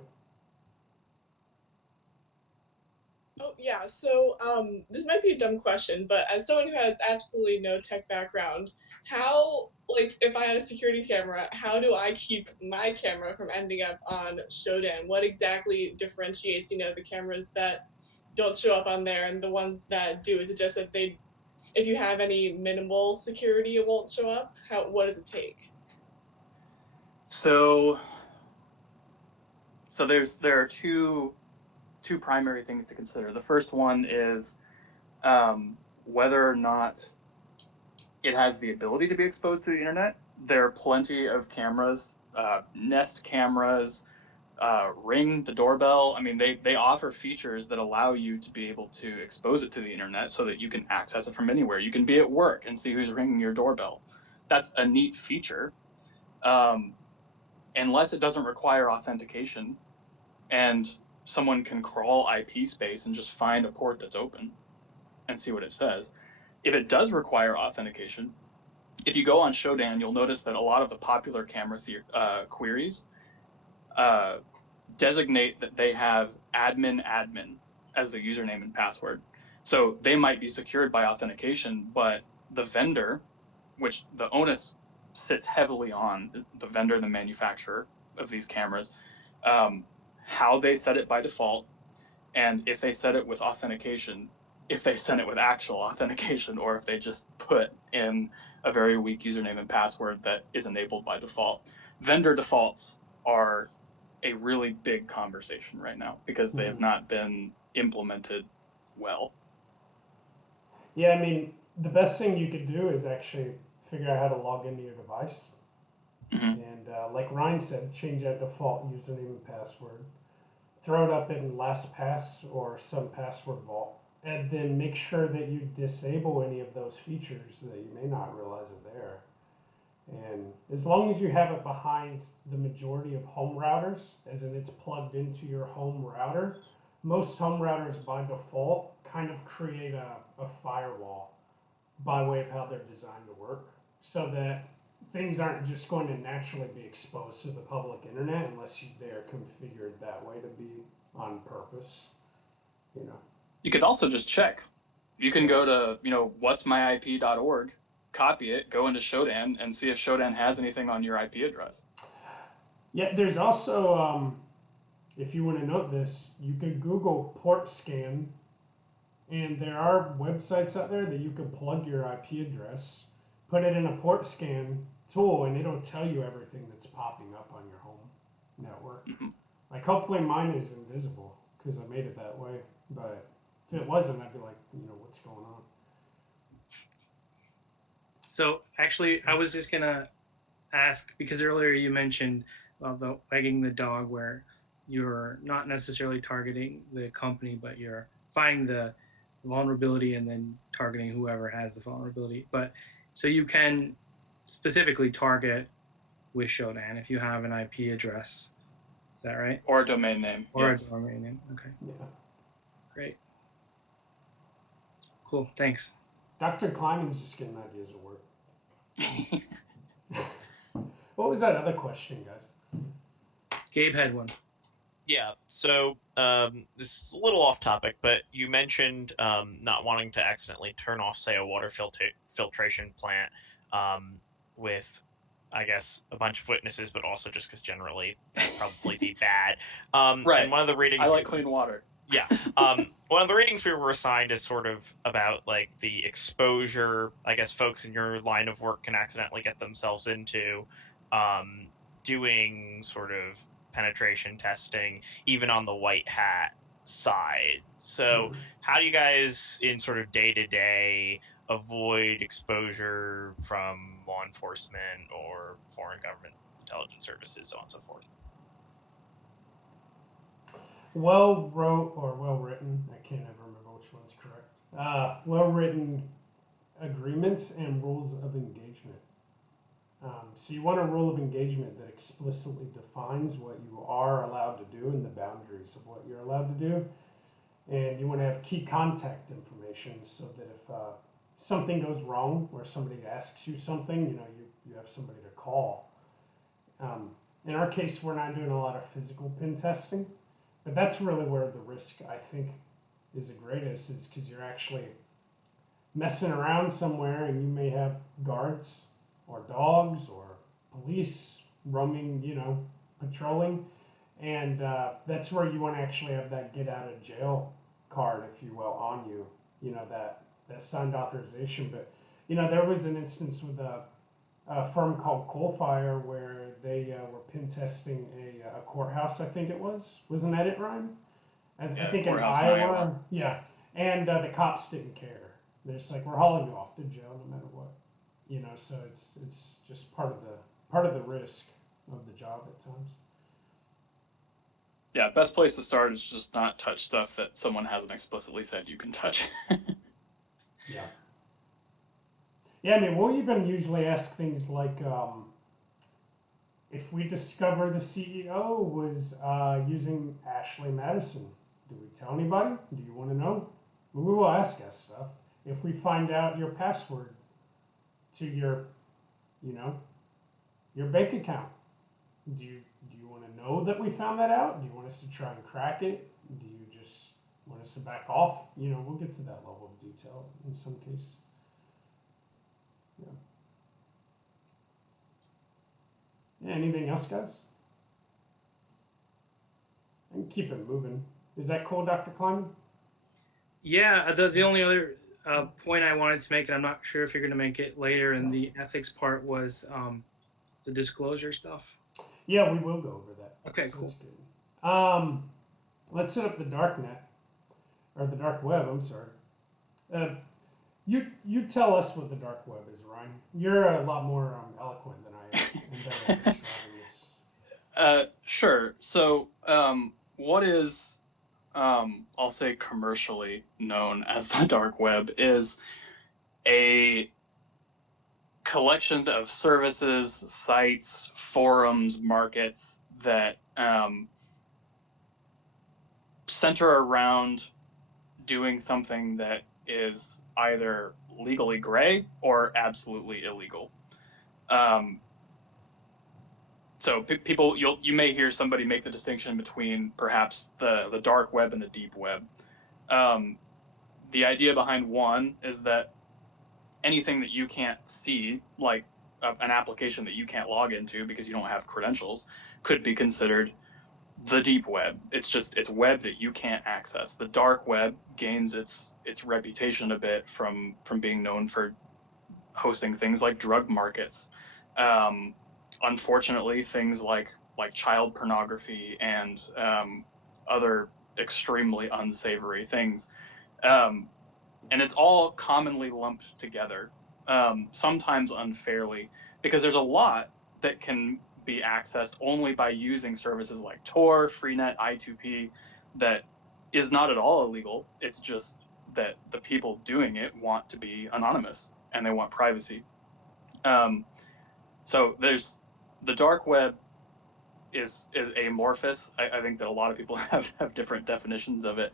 Oh, yeah. So this might be a dumb question, but as someone who has absolutely no tech background, how, if I had a security camera, how do I keep my camera from ending up on Shodan? What exactly differentiates, the cameras that don't show up on there and the ones that do? Is it just that if you have any minimal security, it won't show up? What does it take? So there are two primary things to consider. The first one is whether or not it has the ability to be exposed to the internet. There are plenty of cameras, Nest cameras, Ring, the doorbell. I mean, they offer features that allow you to be able to expose it to the internet so that you can access it from anywhere. You can be at work and see who's ringing your doorbell. That's a neat feature, unless it doesn't require authentication and someone can crawl IP space and just find a port that's open and see what it says. If it does require authentication, if you go on Shodan, you'll notice that a lot of the popular camera queries designate that they have admin as the username and password. So they might be secured by authentication, but the vendor, which the onus sits heavily on the vendor, the manufacturer of these cameras, how they set it by default, and if they set it with authentication, if they send it with actual authentication, or if they just put in a very weak username and password that is enabled by default. Vendor defaults are a really big conversation right now because they have not been implemented well. Yeah, I mean, the best thing you could do is actually figure out how to log into your device. Mm-hmm. And like Ryan said, change that default username and password. Throw it up in LastPass or some password vault. and then make sure that you disable any of those features that you may not realize are there. And as long as you have it behind the majority of home routers, as in it's plugged into your home router, most home routers by default kind of create a firewall by way of how they're designed to work, so that things aren't just going to naturally be exposed to the public internet unless they're configured that way to be on purpose. You know. You could also just check. You can go to, what'smyip.org, copy it, go into Shodan, and see if Shodan has anything on your IP address. Yeah, there's also, if you want to note this, you can Google port scan, and there are websites out there that you can plug your IP address, put it in a port scan tool, and it'll tell you everything that's popping up on your home network. Mm-hmm. Like, hopefully mine is invisible because I made it that way, but if it wasn't, I'd be like, what's going on? So actually, I was just gonna ask, because earlier you mentioned the wagging the dog, where you're not necessarily targeting the company, but you're finding the vulnerability and then targeting whoever has the vulnerability. But so you can specifically target with Shodan if you have an IP address. Is that right? Or a domain name. Or yes. a domain name. Okay. Yeah. Great. Cool. Thanks. Dr. Kleiman's just getting ideas of work. What was that other question, guys? Gabe had one. Yeah, so this is a little off topic, but you mentioned not wanting to accidentally turn off, say, a water filtration plant with, I guess, a bunch of witnesses, but also just because generally that would probably be bad. Right. And one of the readings... I like clean water. Yeah. One of the readings we were assigned is sort of about, like, the exposure, I guess, folks in your line of work can accidentally get themselves into doing sort of penetration testing, even on the white hat side. So how do you guys, in sort of day-to-day, avoid exposure from law enforcement or foreign government intelligence services, so on and so forth? Well-written, I can't ever remember which one's correct. Well-written agreements and rules of engagement. So you want a rule of engagement that explicitly defines what you are allowed to do and the boundaries of what you're allowed to do. And you want to have key contact information so that if something goes wrong or somebody asks you something, you have somebody to call. In our case, we're not doing a lot of physical pen testing, but that's really where the risk, I think, is the greatest, is because you're actually messing around somewhere and you may have guards or dogs or police roaming, patrolling. And that's where you want to actually have that get out of jail card, if you will, on you, that signed authorization. But, there was an instance with a firm called Coalfire where they were pen testing a courthouse, I think it was. Wasn't that it, Ryan? I think in Iowa. Yeah. And the cops didn't care. They're just like, we're hauling you off to jail no matter what. So it's just part of the risk of the job at times. Yeah, best place to start is just not touch stuff that someone hasn't explicitly said you can touch. Yeah. Yeah, I mean, we'll even usually ask things like, if we discover the CEO was using Ashley Madison, do we tell anybody? Do you want to know? We will ask us stuff. If we find out your password to your bank account, do you want to know that we found that out? Do you want us to try and crack it? Do you just want us to back off? We'll get to that level of detail in some cases. Yeah, anything else, guys? I can keep it moving. Is that cool, Dr. Kleiman? Yeah, the only other point I wanted to make, and I'm not sure if you're going to make it later in the ethics part, was the disclosure stuff. Yeah, we will go over that. Okay, so cool. That's good. Let's set up the darknet, or the dark web, I'm sorry. You tell us what the dark web is, Ryan. You're a lot more eloquent than I am in better describing this. Sure. So, what is I'll say commercially known as the dark web, is a collection of services, sites, forums, markets that center around doing something that is either legally gray or absolutely illegal. So people, you may hear somebody make the distinction between perhaps the dark web and the deep web. The idea behind one is that anything that you can't see, like an application that you can't log into because you don't have credentials, could be considered the deep web. It's web that you can't access. The dark web gains its reputation a bit from being known for hosting things like drug markets. Unfortunately, things like child pornography and other extremely unsavory things. And it's all commonly lumped together, sometimes unfairly, because there's a lot that can be accessed only by using services like Tor, Freenet, I2P, that is not at all illegal. It's just that the people doing it want to be anonymous and they want privacy. So there's the dark web is amorphous. I think that a lot of people have different definitions of it,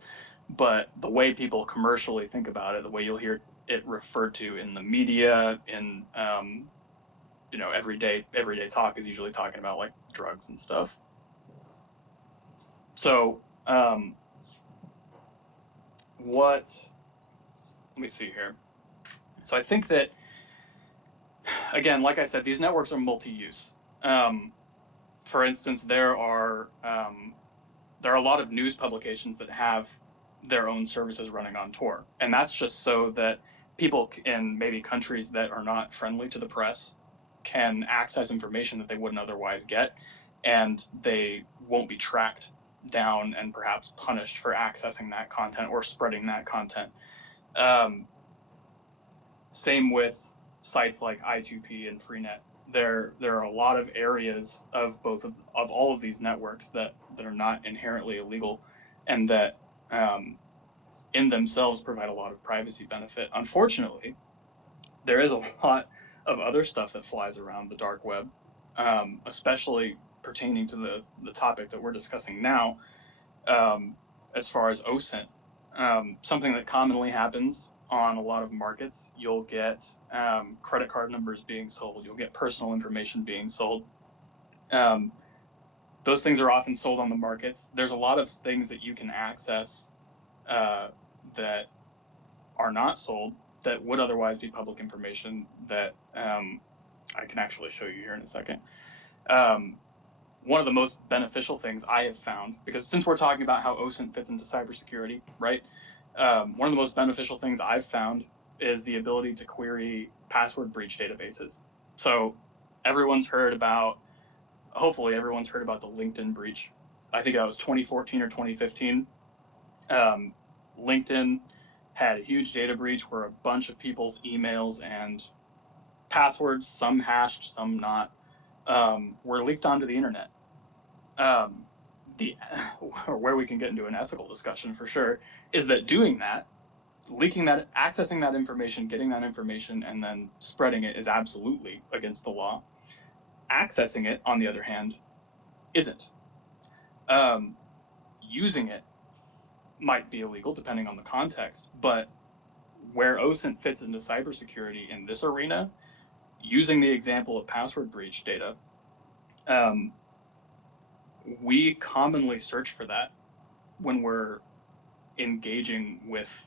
but the way people commercially think about it, the way you'll hear it referred to in the media, in everyday talk, is usually talking about like drugs and stuff. So let me see here. So I think that, again, like I said, these networks are multi-use. For instance, there are a lot of news publications that have their own services running on Tor, and that's just so that people in maybe countries that are not friendly to the press can access information that they wouldn't otherwise get, and they won't be tracked down and perhaps punished for accessing that content or spreading that content. Same with sites like I2P and Freenet. There are a lot of areas of all of these networks that are not inherently illegal, and that in themselves provide a lot of privacy benefit. Unfortunately, there is a lot of other stuff that flies around the dark web, especially pertaining to the topic that we're discussing now, as far as OSINT. Something that commonly happens on a lot of markets, you'll get credit card numbers being sold, you'll get personal information being sold. Those things are often sold on the markets. There's a lot of things that you can access that are not sold that would otherwise be public information that I can actually show you here in a second. One of the most beneficial things I have found, because since we're talking about how OSINT fits into cybersecurity, right? One of the most beneficial things I've found is the ability to query password breach databases. So hopefully everyone's heard about the LinkedIn breach. I think that was 2014 or 2015. LinkedIn had a huge data breach where a bunch of people's emails and passwords, some hashed, some not, were leaked onto the internet. Where we can get into an ethical discussion for sure is that doing that, leaking that, accessing that information, getting that information, and then spreading it is absolutely against the law. Accessing it, on the other hand, isn't. Using it might be illegal depending on the context, but where OSINT fits into cybersecurity in this arena, using the example of password breach data, we commonly search for that when we're engaging with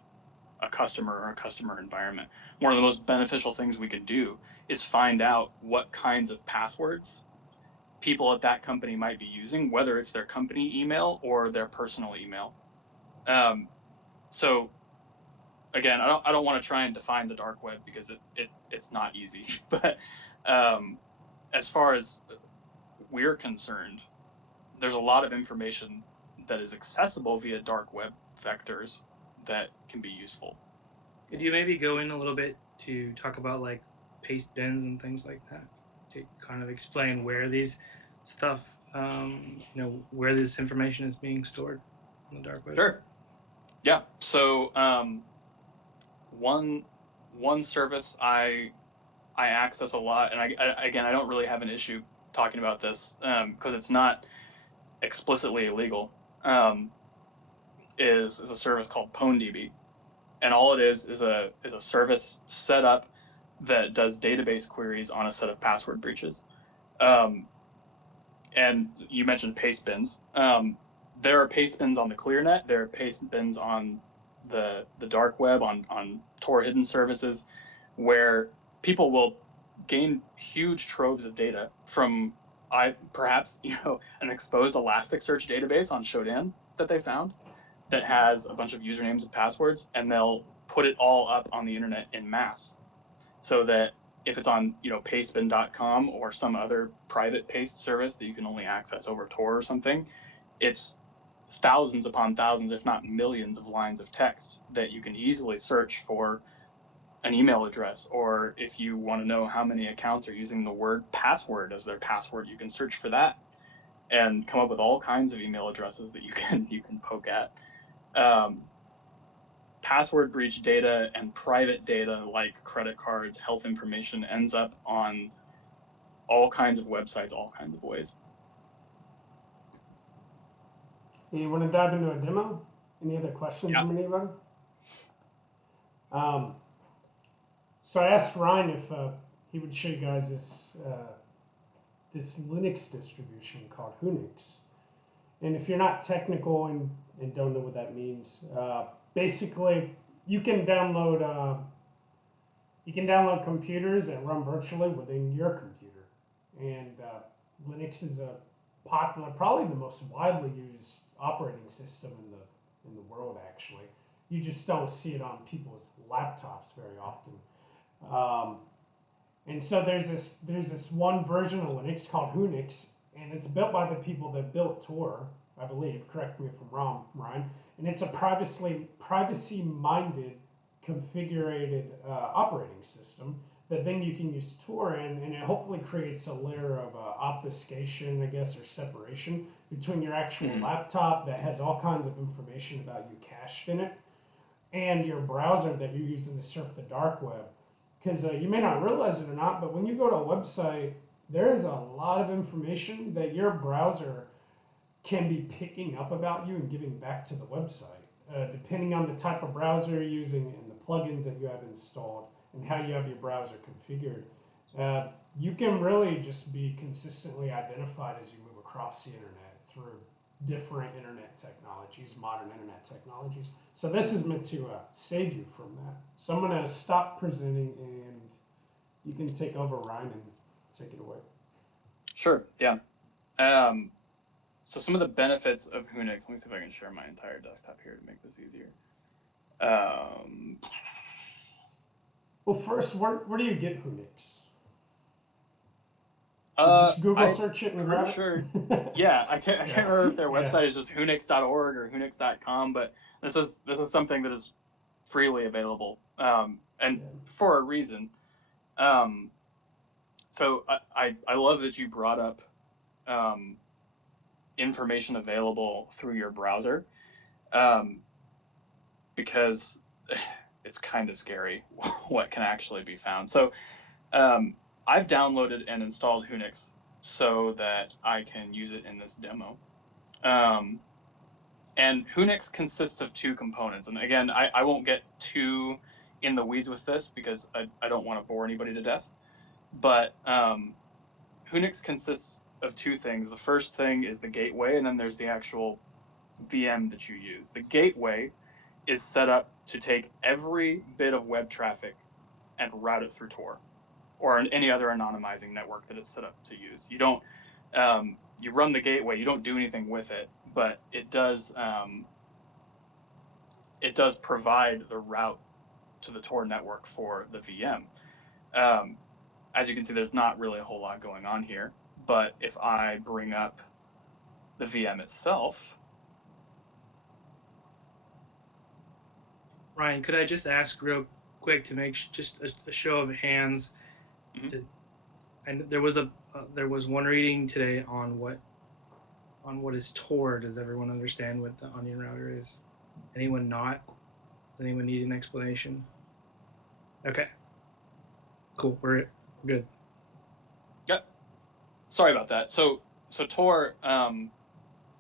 a customer or a customer environment. One of the most beneficial things we can do is find out what kinds of passwords people at that company might be using, whether it's their company email or their personal email. So again, I don't want to try and define the dark web because it's not easy, but as far as we're concerned, there's a lot of information that is accessible via dark web vectors that can be useful. Could you maybe go in a little bit to talk about like paste bins and things like that, to kind of explain where these stuff, where this information is being stored? on the dark web? Sure. Yeah. So one service I access a lot, and I don't really have an issue talking about this because it's not explicitly illegal. Is a service called PwnDB, and all it is a service set up that does database queries on a set of password breaches. And you mentioned paste bins. There are paste bins on the ClearNet. There are paste bins on the dark web, on Tor hidden services, where people will gain huge troves of data from perhaps an exposed Elasticsearch database on Shodan that they found that has a bunch of usernames and passwords, and they'll put it all up on the internet in mass, so that if it's on pastebin.com or some other private paste service that you can only access over Tor or something, it's thousands upon thousands, if not millions, of lines of text that you can easily search for an email address, or if you want to know how many accounts are using the word password as their password, you can search for that and come up with all kinds of email addresses that you can poke at. Password breach data and private data like credit cards, health information ends up on all kinds of websites, all kinds of ways. You want to dive into a demo? Any other questions from anyone? So I asked Ryan if he would show you guys this Linux distribution called Unix. And if you're not technical and don't know what that means, basically you can download computers that run virtually within your computer. And Linux is a popular, probably the most widely used operating system in the world. Actually, you just don't see it on people's laptops very often. And so there's this one version of Linux called Unix, and it's built by the people that built Tor, I believe. Correct me if I'm wrong, Ryan. And it's a privacy-minded, configured operating system that then you can use Tor in, and it hopefully creates a layer of obfuscation, I guess, or separation between your actual laptop that has all kinds of information about you cached in it, and your browser that you're using to surf the dark web. Because you may not realize it or not, but when you go to a website, there is a lot of information that your browser can be picking up about you and giving back to the website, depending on the type of browser you're using and the plugins that you have installed and how you have your browser configured. You can really just be consistently identified as you move across the internet through different internet technologies, modern internet technologies. So this is meant to save you from that. So I'm going to stop presenting, and you can take over, Ryan, and take it away. Sure, yeah. So some of the benefits of Unix, let me see if I can share my entire desktop here to make this easier. Well, first, where do you get Unix? Just Google search it and grab it? Sure. Yeah, I can't remember if their website is just Unix.org or Unix.com, but this is something that is freely available, and for a reason. So I love that you brought up information available through your browser, because it's kind of scary what can actually be found. So I've downloaded and installed Unix so that I can use it in this demo. And Unix consists of two components. And again, I won't get too in the weeds with this because I don't want to bore anybody to death. But Unix consists of two things. The first thing is the gateway, and then there's the actual VM that you use. The gateway is set up to take every bit of web traffic and route it through Tor or any other anonymizing network that it's set up to use. You don't, you run the gateway, you don't do anything with it, but it does provide the route to the Tor network for the VM. As you can see, there's not really a whole lot going on here, but if I bring up the VM itself. Ryan, could I just ask real quick to make just a show of hands? And there was one reading today on what is Tor. Does everyone understand what the onion router is? Anyone not? Does anyone need an explanation? Okay. Cool. We're good. Yep. Sorry about that. So Tor,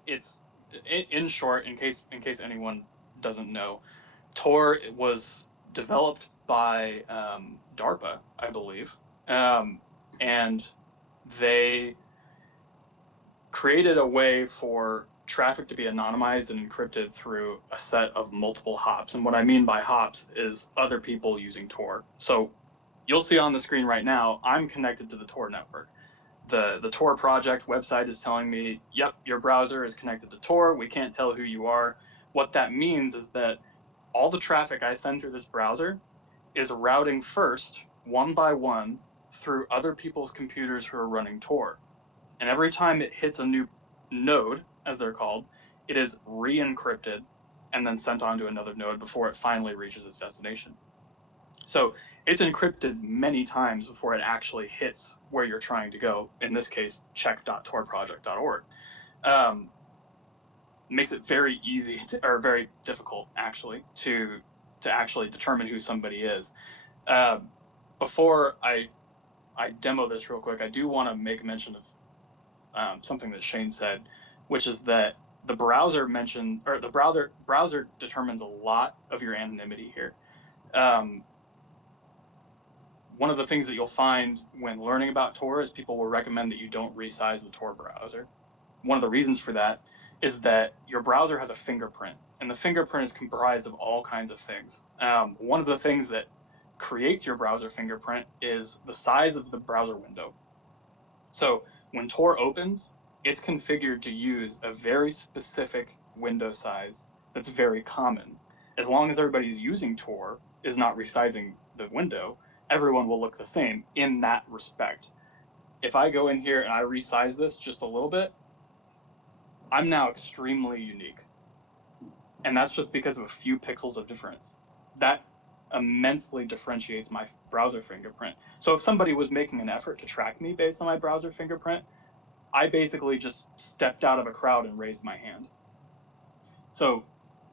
it's in short, in case anyone doesn't know, Tor was developed by DARPA, I believe, and they created a way for traffic to be anonymized and encrypted through a set of multiple hops. And what I mean by hops is other people using Tor. So you'll see on the screen right now, I'm connected to the Tor network. The Tor project website is telling me, yep, your browser is connected to Tor. We can't tell who you are. What that means is that all the traffic I send through this browser is routing first, one by one, through other people's computers who are running Tor. And every time it hits a new node, as they're called, it is re-encrypted and then sent on to another node before it finally reaches its destination. So it's encrypted many times before it actually hits where you're trying to go. In this case, check.torproject.org. Makes it very easy or very difficult actually to actually determine who somebody is. Before I demo this real quick, I do want to make mention of something that Shane said, which is that the browser browser determines a lot of your anonymity here. One of the things that you'll find when learning about Tor is people will recommend that you don't resize the Tor browser. One of the reasons for that is that your browser has a fingerprint, and the fingerprint is comprised of all kinds of things. One of the things that creates your browser fingerprint is the size of the browser window. So when Tor opens, it's configured to use a very specific window size that's very common. As long as everybody is using Tor is not resizing the window, everyone will look the same in that respect. If I go in here and I resize this just a little bit, I'm now extremely unique. And that's just because of a few pixels of difference. That immensely differentiates my browser fingerprint. So if somebody was making an effort to track me based on my browser fingerprint, I basically just stepped out of a crowd and raised my hand. So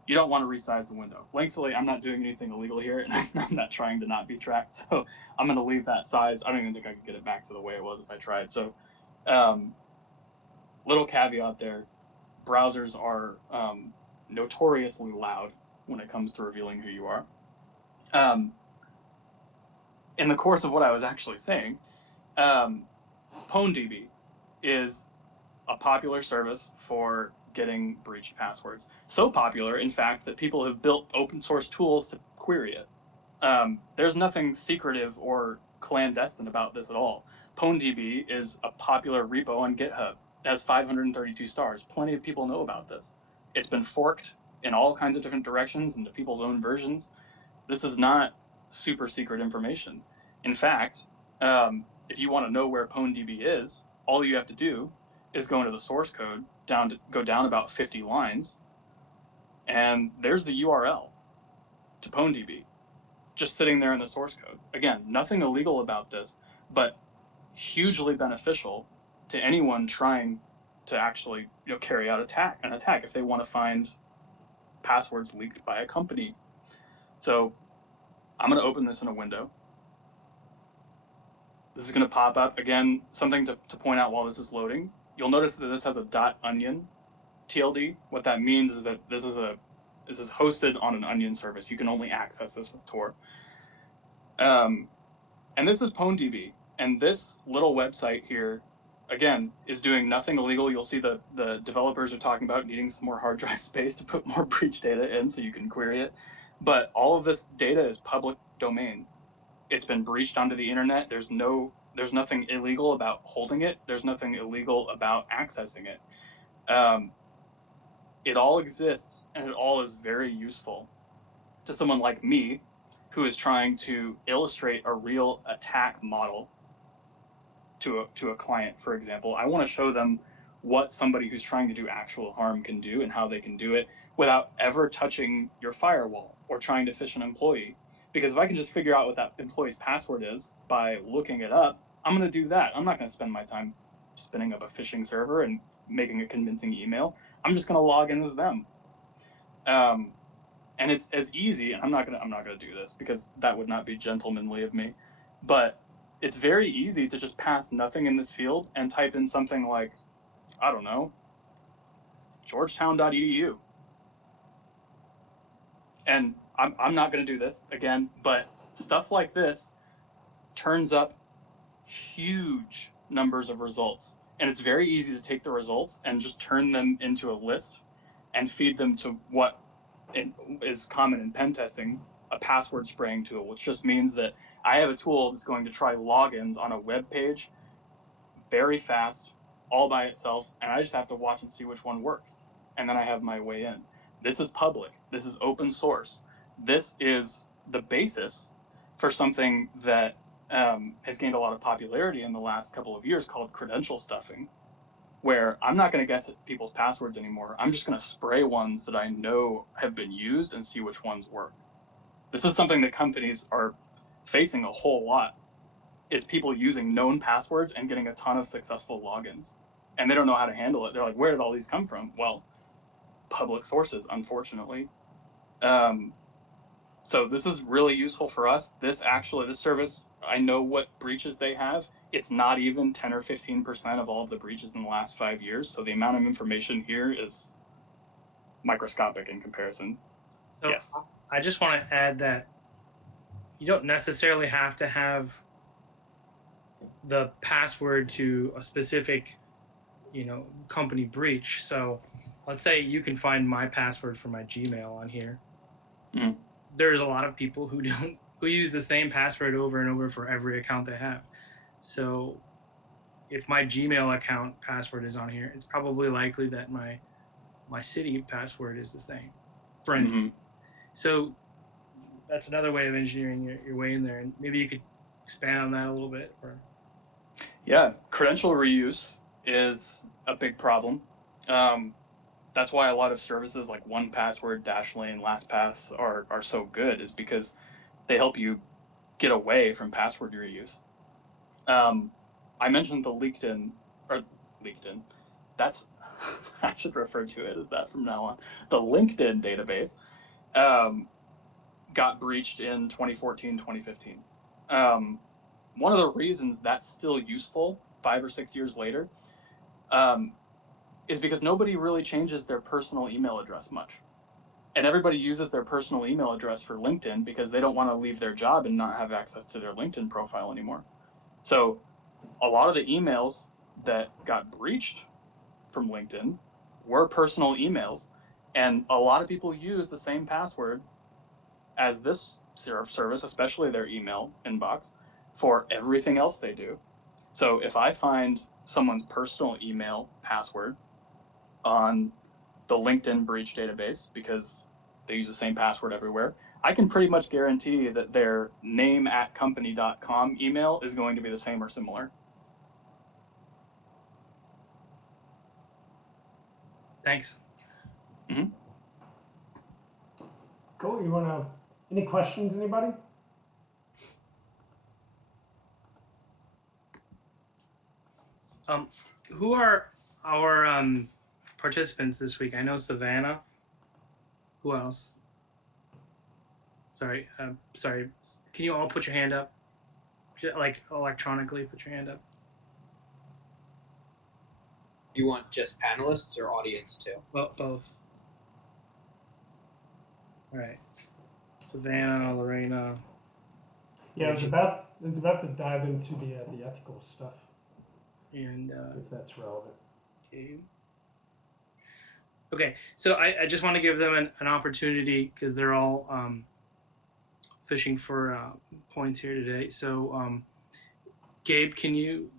you don't want to resize the window. Thankfully, I'm not doing anything illegal here, and I'm not trying to not be tracked. So I'm going to leave that size. I don't even think I could get it back to the way it was if I tried. So little caveat there, browsers are notoriously loud when it comes to revealing who you are. In the course of what I was actually saying, PwnDB is a popular service for getting breached passwords. So popular, in fact, that people have built open source tools to query it. There's nothing secretive or clandestine about this at all. PwnDB is a popular repo on GitHub. It has 532 stars. Plenty of people know about this. It's been forked in all kinds of different directions into people's own versions. This is not super secret information. In fact, if you want to know where PwnDB is, all you have to do is go into the source code, go down about 50 lines, and there's the URL to PwnDB, just sitting there in the source code. Again, nothing illegal about this, but hugely beneficial to anyone trying to actually carry out an attack if they want to find passwords leaked by a company. So I'm going to open this in a window. This is going to pop up. Again, something to point out while this is loading. You'll notice that this has a .onion TLD. What that means is that this is hosted on an Onion service. You can only access this with Tor. And this is PwnDB. And this little website here, again, is doing nothing illegal. You'll see the developers are talking about needing some more hard drive space to put more breach data in so you can query it. But all of this data is public domain. It's been breached onto the internet. There's nothing illegal about holding it. There's nothing illegal about accessing it. It all exists, and it all is very useful to someone like me who is trying to illustrate a real attack model to a client, for example. I want to show them what somebody who's trying to do actual harm can do and how they can do it without ever touching your firewall or trying to phish an employee. Because if I can just figure out what that employee's password is by looking it up, I'm going to do that. I'm not going to spend my time spinning up a phishing server and making a convincing email, I'm just going to log in as them. And it's as easy, and I'm not gonna do this because that would not be gentlemanly of me, but it's very easy to just pass nothing in this field and type in something like, I don't know, georgetown.edu. And I'm not gonna do this again, but stuff like this turns up huge numbers of results. And it's very easy to take the results and just turn them into a list and feed them to what is common in pen testing, a password spraying tool, which just means that I have a tool that's going to try logins on a web page very fast, all by itself, and I just have to watch and see which one works. And then I have my way in. This is public. This is open source. This is the basis for something that has gained a lot of popularity in the last couple of years called credential stuffing, where I'm not going to guess at people's passwords anymore. I'm just going to spray ones that I know have been used and see which ones work. This is something that companies are facing a whole lot, is people using known passwords and getting a ton of successful logins. And they don't know how to handle it. They're like, where did all these come from? Well, public sources, unfortunately. So this is really useful for us. This service, I know what breaches they have. It's not even 10 or 15% of all of the breaches in the last 5 years. So the amount of information here is microscopic in comparison. So yes. I just want to add that you don't necessarily have to have the password to a specific, company breach. So let's say you can find my password for my Gmail on here. Mm-hmm. There's a lot of people who use the same password over and over for every account they have. So if my Gmail account password is on here, it's probably likely that my city password is the same, for instance. Mm-hmm. So that's another way of engineering your way in there. And maybe you could expand on that a little bit. Yeah, credential reuse is a big problem. That's why a lot of services like 1Password, Dashlane, LastPass are so good, is because they help you get away from password reuse. I mentioned the LinkedIn. That's, I should refer to it as that from now on. The LinkedIn database got breached in 2014, 2015. One of the reasons that's still useful 5 or 6 years later is because nobody really changes their personal email address much. And everybody uses their personal email address for LinkedIn because they don't want to leave their job and not have access to their LinkedIn profile anymore. So a lot of the emails that got breached from LinkedIn were personal emails, and a lot of people use the same password as this service, especially their email inbox, for everything else they do. So if I find someone's personal email password on the LinkedIn breach database because they use the same password everywhere, I can pretty much guarantee that their name@company.com email is going to be the same or similar. Thanks. Mm-hmm. Cool. Any questions, anybody? Who are our participants this week? I know Savannah. Who else? Sorry. Can you all put your hand up? Like electronically, put your hand up. You want just panelists or audience too? Well, both. All right. Savannah, Lorena. Yeah, I was about to dive into the ethical stuff, and if that's relevant. Okay, so I just want to give them an opportunity because they're all fishing for points here today. So, Gabe, can you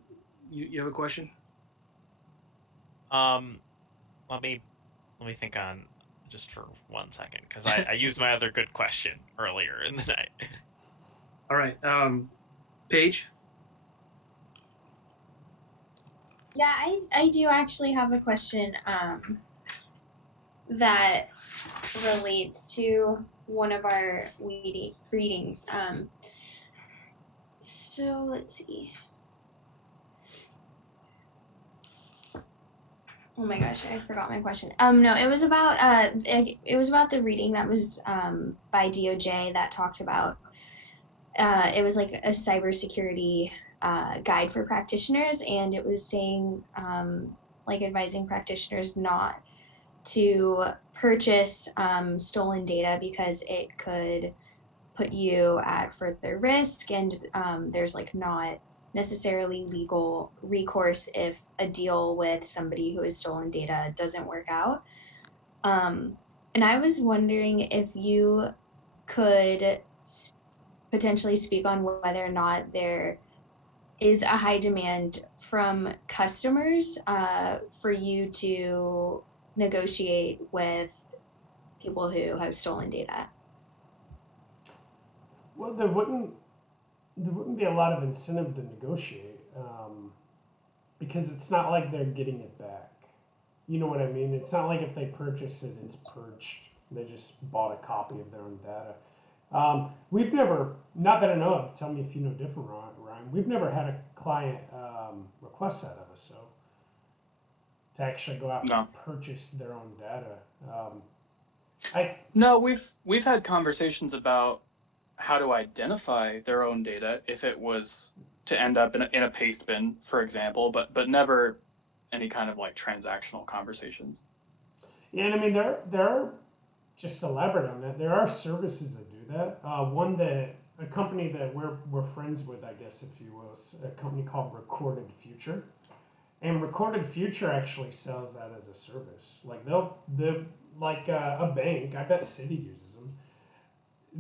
have a question? Let me think on just for 1 second, because I used my other good question earlier in the night. All right, Paige. Yeah, I do actually have a question that relates to one of our readings. So let's see. Oh my gosh, I forgot my question. No, it was about the reading that was by DOJ that talked about it was like a cybersecurity guide for practitioners, and it was saying like advising practitioners not to purchase stolen data because it could put you at further risk, and there's like not necessarily legal recourse if a deal with somebody who has stolen data doesn't work out. And I was wondering if you could potentially speak on whether or not there is a high demand from customers for you to negotiate with people who have stolen data. Well, there wouldn't be a lot of incentive to negotiate because it's not like they're getting it back. You know what I mean? It's not like if they purchase it, it's purged. They just bought a copy of their own data. We've never, not that I know of, tell me if you know different, Ryan, we've never had a client request that of us, so to actually go out and purchase their own data. No, we've had conversations about how to identify their own data if it was to end up in a paste bin, for example, but never any kind of like transactional conversations. Yeah, and I mean there are, just to elaborate on that, there are services that do that. One that a company that we're friends with, I guess if you will, is a company called Recorded Future. And Recorded Future actually sells that as a service. Like they'll like a bank, I bet Citi uses them.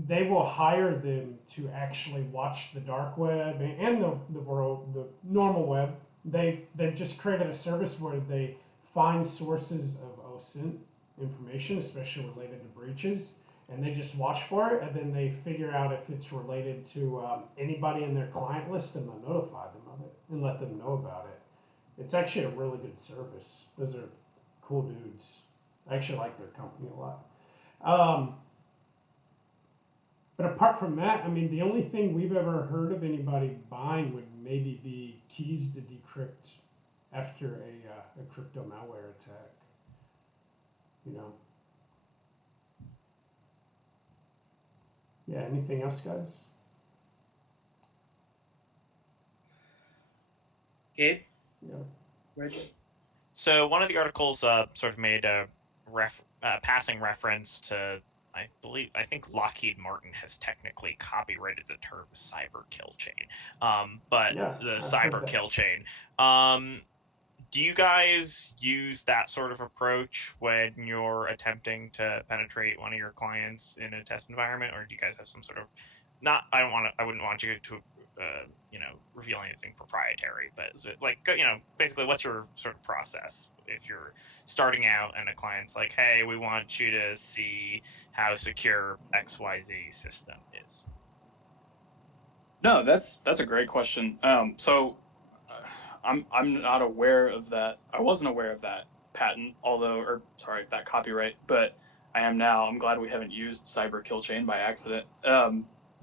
They will hire them to actually watch the dark web and the world, the normal web. They've just created a service where they find sources of OSINT information, especially related to breaches, and they just watch for it, and then they figure out if it's related to anybody in their client list, and they'll notify them of it and let them know about it. It's actually a really good service. Those are cool dudes. I actually like their company a lot. But apart from that, I mean, the only thing we've ever heard of anybody buying would maybe be keys to decrypt after a crypto malware attack. You know. Yeah. Anything else, guys? Gabe? Yeah. Reggie? So one of the articles sort of made a passing reference to, I think Lockheed Martin has technically copyrighted the term cyber kill chain, but Yeah, the I've cyber heard that. kill chain. Do you guys use that sort of approach when you're attempting to penetrate one of your clients in a test environment, or do you guys have some sort of I wouldn't want you to reveal anything proprietary, but is it like, basically what's your sort of process if you're starting out and a client's like, hey, we want you to see how secure XYZ system is? No, that's a great question. I'm not aware of that. I wasn't aware of that patent, that copyright, but I am now. I'm glad we haven't used cyber kill chain by accident.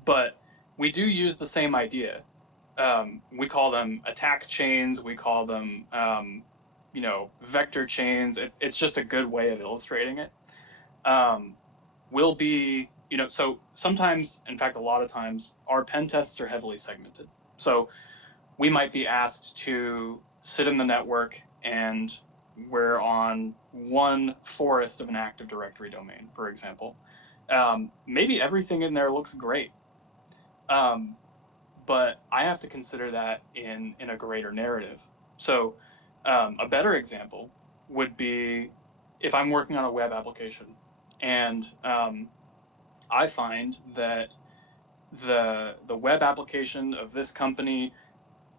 But we do use the same idea. We call them attack chains. We call them, vector chains. It's just a good way of illustrating it. Will be, so sometimes, in fact, a lot of times, our pen tests are heavily segmented. So we might be asked to sit in the network and we're on one forest of an Active Directory domain, for example. Maybe everything in there looks great. But I have to consider that in a greater narrative. So a better example would be if I'm working on a web application and I find that the web application of this company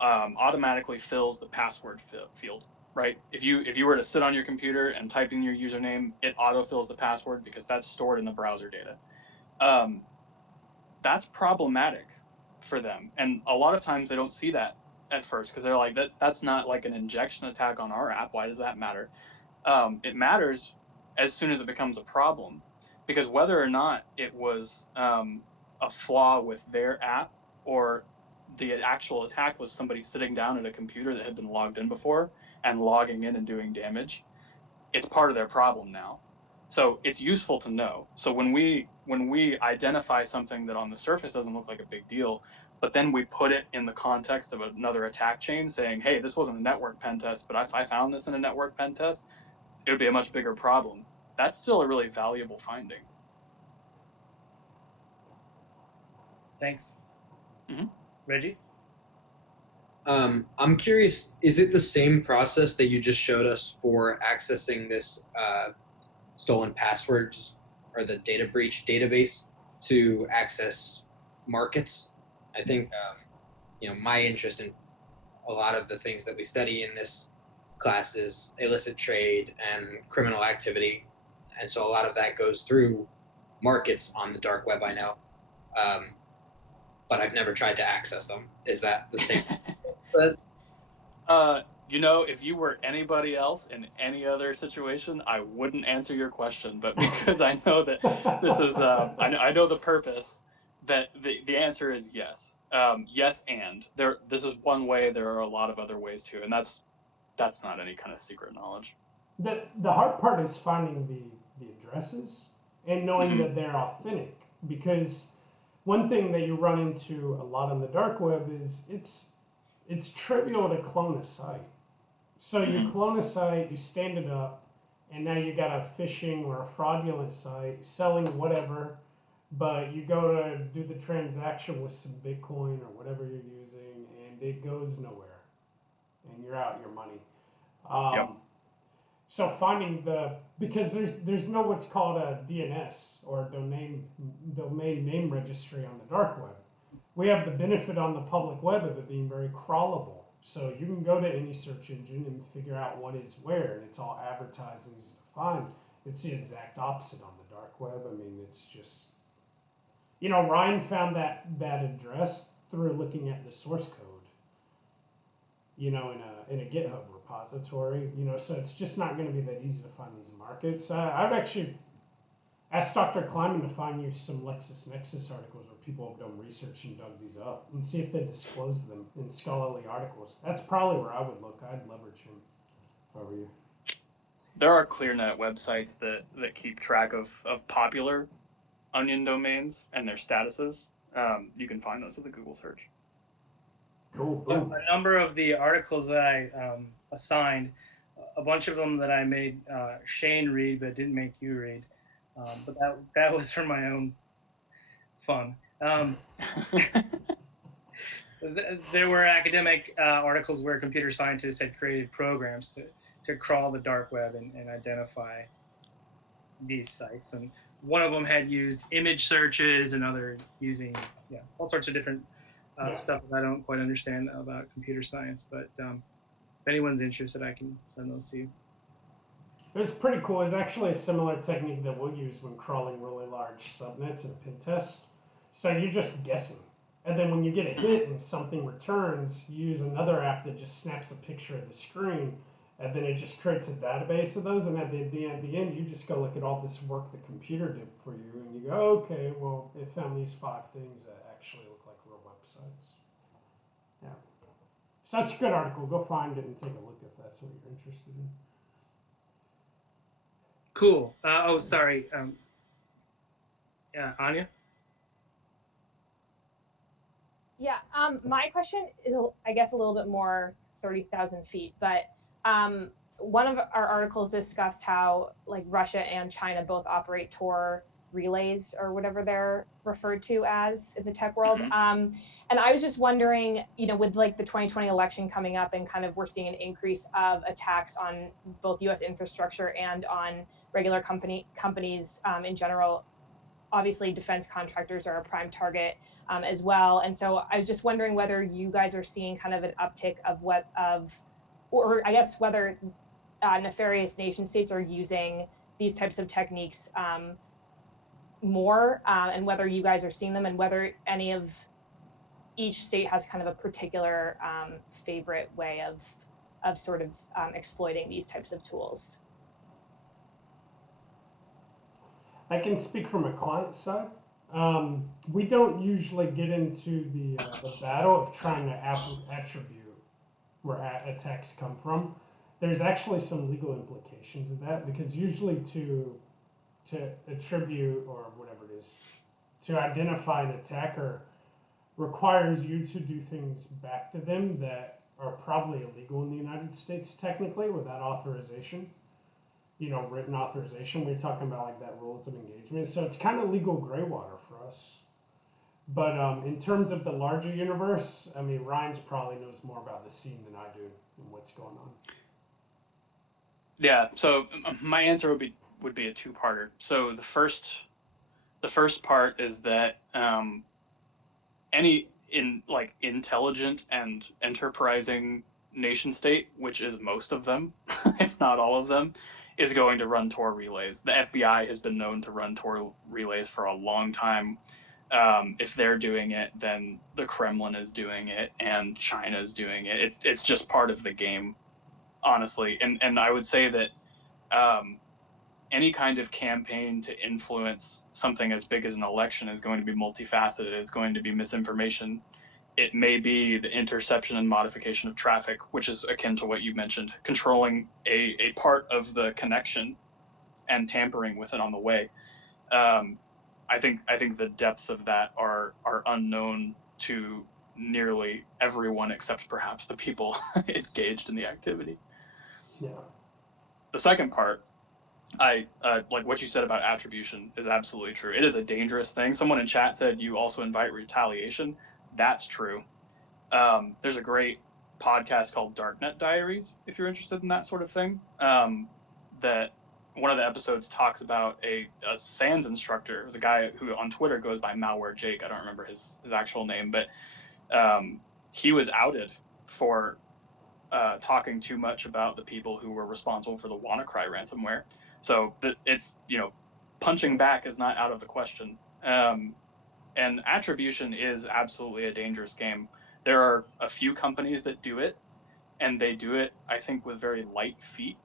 automatically fills the password field, right? If you were to sit on your computer and type in your username, it autofills the password because that's stored in the browser data. That's problematic for them, and a lot of times they don't see that at first because they're like, that's not like an injection attack on our app. Why does that matter? It matters as soon as it becomes a problem, because whether or not it was a flaw with their app or the actual attack was somebody sitting down at a computer that had been logged in before and logging in and doing damage, it's part of their problem now. So it's useful to know. So when we identify something that on the surface doesn't look like a big deal, but then we put it in the context of another attack chain saying, hey, this wasn't a network pen test, but if I found this in a network pen test, it would be a much bigger problem. That's still a really valuable finding. Thanks. Mm-hmm. Reggie? I'm curious, is it the same process that you just showed us for accessing this stolen passwords or the data breach database to access markets? I think, my interest in a lot of the things that we study in this class is illicit trade and criminal activity. And so a lot of that goes through markets on the dark web, I know. But I've never tried to access them. Is that the same? If you were anybody else in any other situation, I wouldn't answer your question. But because I know that this is, I know the purpose, that the answer is yes. Yes, and this is one way. There are a lot of other ways too, and that's not any kind of secret knowledge. The hard part is finding the addresses and knowing Mm-hmm. that they're authentic, because one thing that you run into a lot on the dark web is it's trivial to clone a site. So you Mm-hmm. clone a site, you stand it up, and now you got a phishing or a fraudulent site selling whatever, but you go to do the transaction with some Bitcoin or whatever you're using, and it goes nowhere, and you're out your money. Yep. So finding because there's no what's called a DNS or domain name registry on the dark web. We have the benefit on the public web of it being very crawlable. So you can go to any search engine and figure out what is where, and it's all advertised and easy to find. It's the exact opposite on the dark web. I mean, it's just, Ryan found that address through looking at the source code, in a GitHub repository, so it's just not going to be that easy to find these markets. I've actually asked Dr. Kleiman to find you some LexisNexis articles where people have done research and dug these up, and see if they disclose them in scholarly articles. That's probably where I would look. I'd leverage him if I were you. There are ClearNet websites that keep track of popular onion domains and their statuses. You can find those with a Google search. Cool. A number of the articles that I assigned, a bunch of them that I made Shane read but didn't make you read, but that was for my own fun. There were academic articles where computer scientists had created programs to crawl the dark web and identify these sites, and one of them had used image searches, and other using all sorts of different stuff that I don't quite understand about computer science, but if anyone's interested, I can send those to you. It was pretty cool. It's actually a similar technique that we'll use when crawling really large subnets in a pen test. So you're just guessing. And then when you get a hit and something returns, you use another app that just snaps a picture of the screen, and then it just creates a database of those. And at the end, you just go look at all this work the computer did for you, and you go, okay, well, it found these 5 things that actually look like real websites. Yeah. So that's a good article. Go find it and take a look if that's what you're interested in. Cool. Sorry. Anya? Yeah, my question is, I guess, a little bit more 30,000 feet, but one of our articles discussed how Russia and China both operate Tor relays, or whatever they're referred to as in the tech world. Mm-hmm. And I was just wondering, with the 2020 election coming up, and kind of we're seeing an increase of attacks on both U.S. infrastructure and on regular companies in general. Obviously, defense contractors are a prime target as well. And so I was just wondering whether you guys are seeing kind of an uptick or I guess whether nefarious nation states are using these types of techniques more, and whether you guys are seeing them, and whether each state has kind of a particular favorite way of sort of exploiting these types of tools. I can speak from a client side. We don't usually get into the battle of trying to attribute where attacks come from. there's actually some legal implications of that, because usually to attribute, or whatever it is, to identify an attacker requires you to do things back to them that are probably illegal in the United States technically without authorization. Written authorization. We're talking about like that rules of engagement. So it's kind of legal gray water for us. But in terms of the larger universe, I mean, Ryan's probably knows more about the scene than I do and what's going on. Yeah. So my answer would be a two-parter. So the first part is that any intelligent and enterprising nation state, which is most of them, if not all of them, is going to run Tor relays. The FBI has been known to run Tor relays for a long time. If they're doing it, then the Kremlin is doing it, and China is doing it. It's just part of the game, honestly. And I would say that any kind of campaign to influence something as big as an election is going to be multifaceted. It's going to be misinformation. It may be the interception and modification of traffic, which is akin to what you mentioned, controlling a part of the connection and tampering with it on the way. I think the depths of that are unknown to nearly everyone except perhaps the people engaged in the activity. Yeah. The second part, I like what you said about attribution is absolutely true. It is a dangerous thing. Someone in chat said you also invite retaliation. That's true. There's a great podcast called Darknet Diaries, if you're interested in that sort of thing. That one of the episodes talks about a SANS instructor. There's a guy who on Twitter goes by Malware Jake. I don't remember his actual name, but he was outed for talking too much about the people who were responsible for the WannaCry ransomware. So it's, punching back is not out of the question. And attribution is absolutely a dangerous game. There are a few companies that do it, and they do it, I think, with very light feet,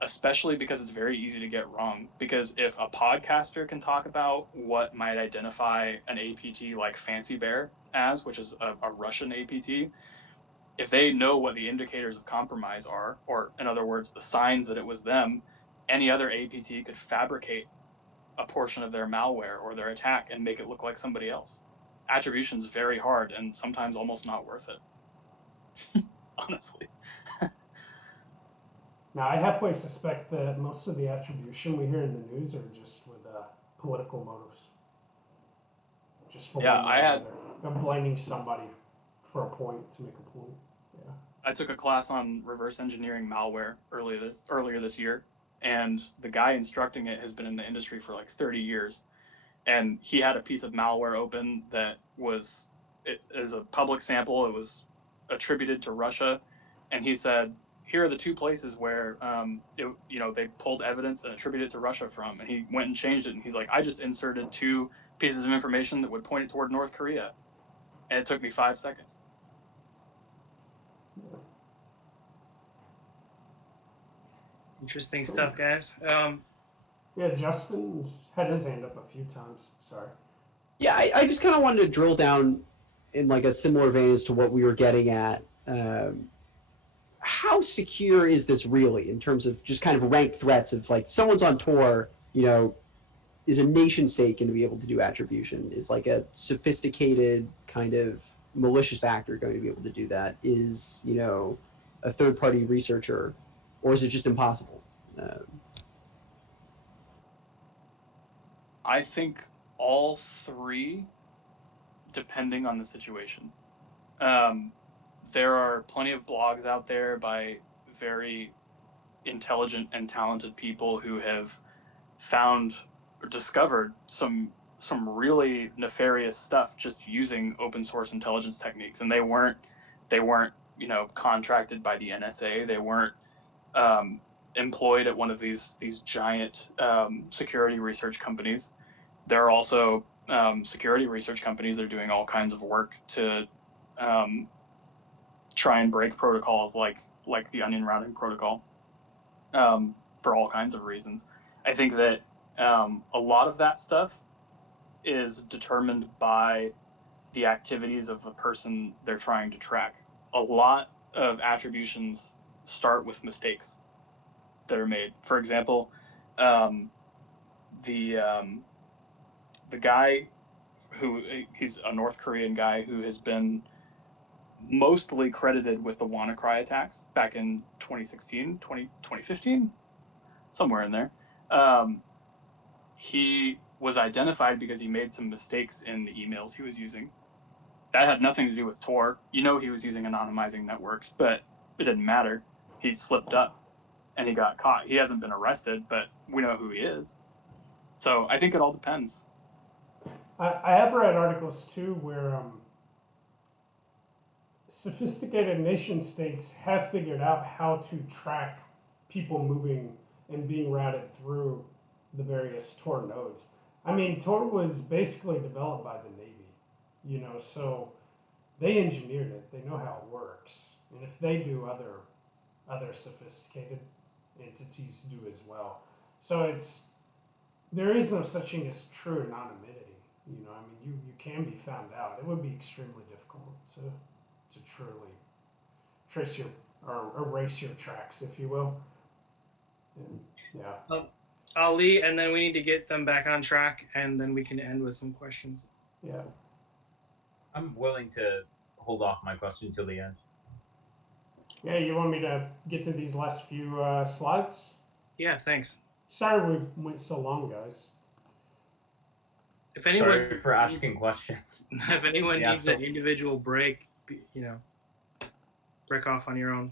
especially because it's very easy to get wrong. Because if a podcaster can talk about what might identify an APT like Fancy Bear as, which is a Russian APT, if they know what the indicators of compromise are, or in other words, the signs that it was them, any other APT could fabricate a portion of their malware or their attack and make it look like somebody else. Attribution is very hard and sometimes almost not worth it, honestly. Now, I halfway suspect that most of the attribution we hear in the news are just with political motives. Just for I'm blaming somebody for a point, to make a point. Yeah. I took a class on reverse engineering malware earlier this year, and the guy instructing it has been in the industry for like 30 years. And he had a piece of malware open that was, as a public sample, it was attributed to Russia. And he said, here are the two places where, they pulled evidence and attributed it to Russia from. And he went and changed it. And he's like, I just inserted two pieces of information that would point it toward North Korea. And it took me 5 seconds. Interesting stuff, guys. Yeah, Justin's had his hand up a few times. Sorry. Yeah, I just kind of wanted to drill down in like a similar vein as to what we were getting at. How secure is this really in terms of just kind of ranked threats of like someone's on Tor, is a nation state going to be able to do attribution? Is like a sophisticated kind of malicious actor going to be able to do that? Is, a third-party researcher, or is it just impossible? I think all three, depending on the situation. There are plenty of blogs out there by very intelligent and talented people who have found or discovered some really nefarious stuff just using open source intelligence techniques, and they weren't contracted by the NSA. They weren't employed at one of these giant security research companies. There are also security research companies that are doing all kinds of work to try and break protocols like the onion routing protocol for all kinds of reasons. I think that a lot of that stuff is determined by the activities of the person they're trying to track. A lot of attributions start with mistakes that are made. For example, the guy he's a North Korean guy who has been mostly credited with the WannaCry attacks back in 2016, 2015, somewhere in there. He was identified because he made some mistakes in the emails he was using. That had nothing to do with Tor. He was using anonymizing networks, but it didn't matter. He slipped up and he got caught. He hasn't been arrested, but we know who he is. So I think it all depends. I have read articles too where sophisticated nation states have figured out how to track people moving and being routed through the various Tor nodes. I mean, Tor was basically developed by the Navy, so they engineered it. They know how it works, and if they do, other sophisticated entities do as well. So there is no such thing as true anonymity. You can be found out. It would be extremely difficult to truly trace or erase your tracks, if you will. And, yeah. Ali, and then we need to get them back on track, and then we can end with some questions. Yeah. I'm willing to hold off my question until the end. Yeah, you want me to get to these last few slides? Yeah, thanks. Sorry we went so long, guys. If anyone, sorry for asking questions. If anyone needs an individual break, break off on your own.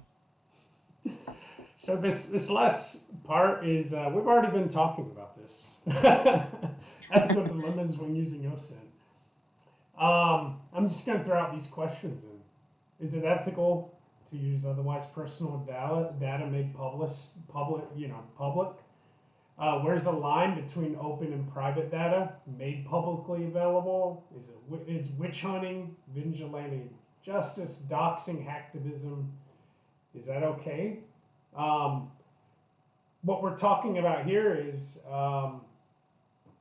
So this last part is, we've already been talking about this. Ethical dilemmas when using OSINT. I'm just going to throw out these questions. Is it ethical to use otherwise personal data made public? Where's the line between open and private data made publicly available? Is witch hunting, vigilante justice, doxing, hacktivism, is that okay? What we're talking about here is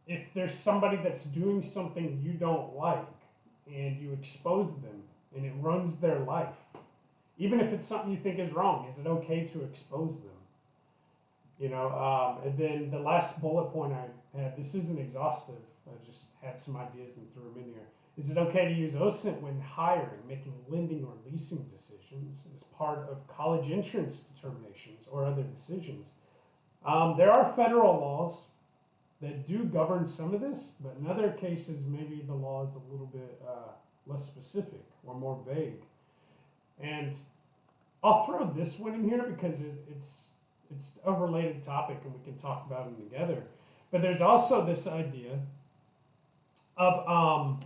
if there's somebody that's doing something you don't like and you expose them and it ruins their life, even if it's something you think is wrong, is it okay to expose them? And then the last bullet point I had, this isn't exhaustive, I just had some ideas and threw them in here. Is it okay to use OSINT when hiring, making lending or leasing decisions as part of college entrance determinations or other decisions? There are federal laws that do govern some of this, but in other cases, maybe the law is a little bit less specific or more vague. And I'll throw this one in here because it's a related topic and we can talk about them together. But there's also this idea of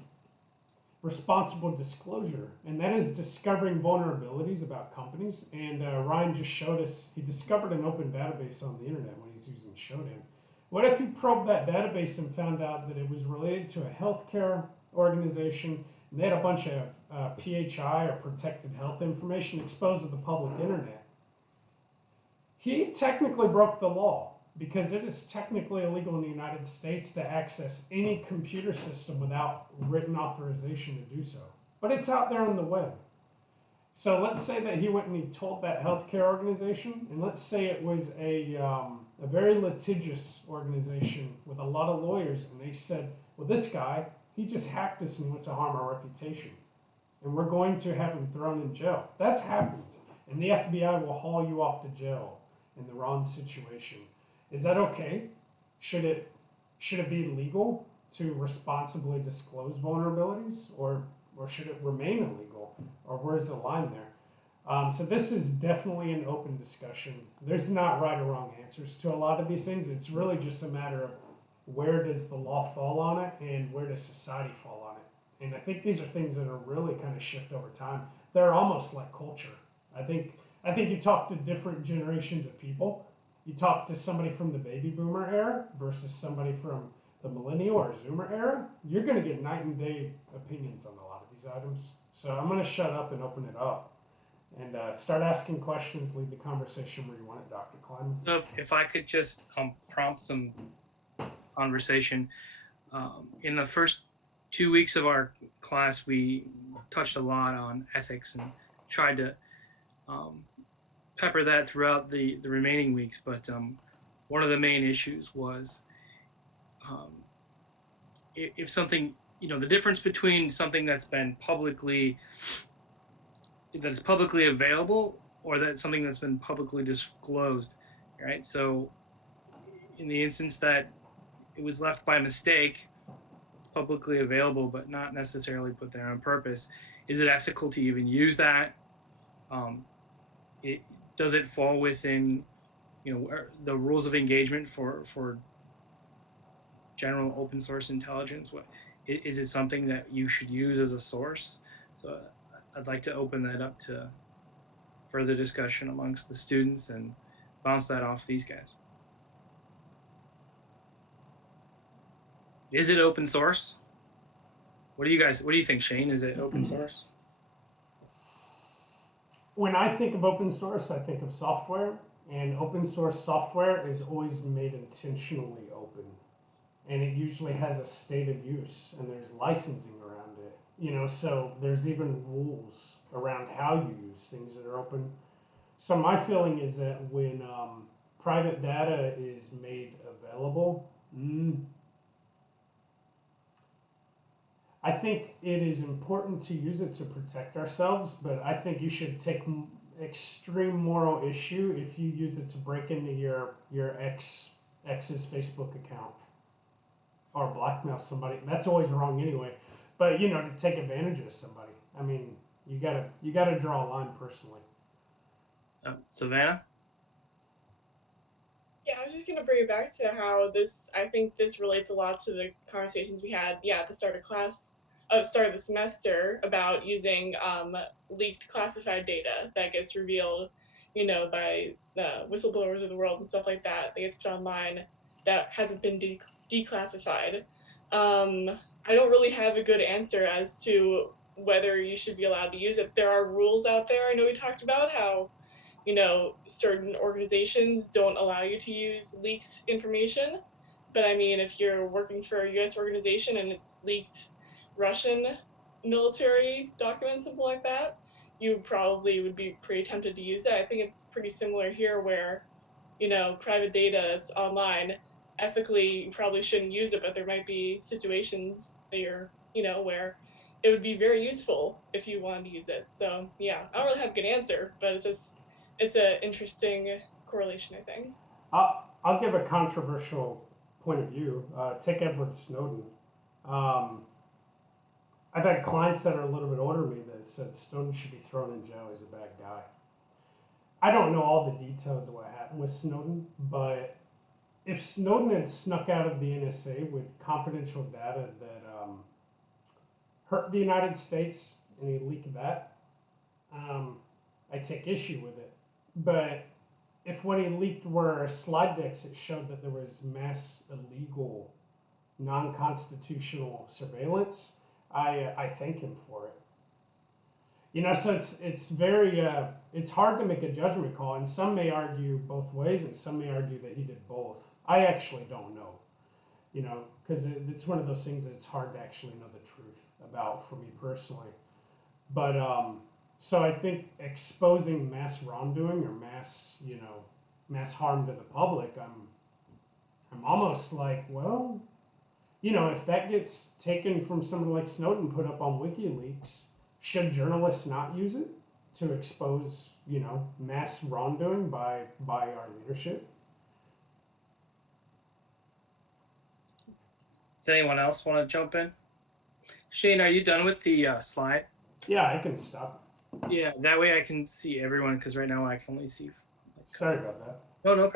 responsible disclosure, and that is discovering vulnerabilities about companies. And Ryan just showed us, he discovered an open database on the internet when he's using Shodan. What if you probed that database and found out that it was related to a healthcare organization and they had a bunch of PHI or protected health information exposed to the public internet? He technically broke the law because it is technically illegal in the United States to access any computer system without written authorization to do so. But it's out there on the web. So let's say that he went and he told that healthcare organization, and let's say it was a very litigious organization with a lot of lawyers, and they said, well, this guy, he just hacked us and he wants to harm our reputation, and we're going to have him thrown in jail. That's happened, and the FBI will haul you off to jail in the wrong situation. Is that okay? Should it be legal to responsibly disclose vulnerabilities, or should it remain illegal, or where's the line there? So this is definitely an open discussion. There's not right or wrong answers to a lot of these things. It's really just a matter of where does the law fall on it and where does society fall on it. And I think these are things that are really kind of shift over time. They're almost like culture. I think you talk to different generations of people. You talk to somebody from the baby boomer era versus somebody from the millennial or zoomer era, you're going to get night and day opinions on a lot of these items. So I'm going to shut up and open it up and start asking questions, lead the conversation where you want it, Dr. Kleiman. So if I could just prompt some conversation. In the first 2 weeks of our class, we touched a lot on ethics and tried to pepper that throughout the remaining weeks, but one of the main issues was if something, the difference between something that's publicly available or that something that's been publicly disclosed, right? So in the instance that it was left by mistake, publicly available, but not necessarily put there on purpose, is it ethical to even use that? Does it fall within, the rules of engagement for general open source intelligence? Is it something that you should use as a source? So I'd like to open that up to further discussion amongst the students and bounce that off these guys. Is it open source? What do you think, Shane? Is it open source? When I think of open source, I think of software, and open source software is always made intentionally open. And it usually has a state of use, and there's licensing around it. So there's even rules around how you use things that are open. So my feeling is that when private data is made available, I think it is important to use it to protect ourselves, but I think you should take extreme moral issue if you use it to break into your ex's Facebook account or blackmail somebody. That's always wrong anyway. But to take advantage of somebody, I mean, you gotta draw a line personally. Savannah? Yeah, I was just gonna bring it back to how I think this relates a lot to the conversations we had, at the start of the semester about using leaked classified data that gets revealed, by the whistleblowers of the world and stuff like that gets put online that hasn't been declassified. I don't really have a good answer as to whether you should be allowed to use it. There are rules out there. I know we talked about how certain organizations don't allow you to use leaked information. But I mean, if you're working for a US organization and it's leaked Russian military documents, something like that, you probably would be pretty tempted to use it. I think it's pretty similar here where, private data that's online, ethically you probably shouldn't use it, but there might be situations there, where it would be very useful if you wanted to use it. So yeah, I don't really have a good answer, but it's an interesting correlation, I think. I'll give a controversial point of view. Take Edward Snowden. I've had clients that are a little bit older than me that said Snowden should be thrown in jail. He's a bad guy. I don't know all the details of what happened with Snowden, but if Snowden had snuck out of the NSA with confidential data that hurt the United States and he leaked that, I take issue with it. But if what he leaked were slide decks that showed that there was mass illegal, non-constitutional surveillance, I thank him for it. So it's very it's hard to make a judgment call, and some may argue both ways, and some may argue that he did both. I actually don't know, because it's one of those things that it's hard to actually know the truth about for me personally. But so I think exposing mass wrongdoing or mass harm to the public, I'm almost like, well, if that gets taken from somebody like Snowden, put up on WikiLeaks, should journalists not use it to expose, mass wrongdoing by our leadership? Does anyone else want to jump in? Shane, are you done with the slide? Yeah, I can stop. Yeah, that way I can see everyone, because right now I can only see. Sorry about that. No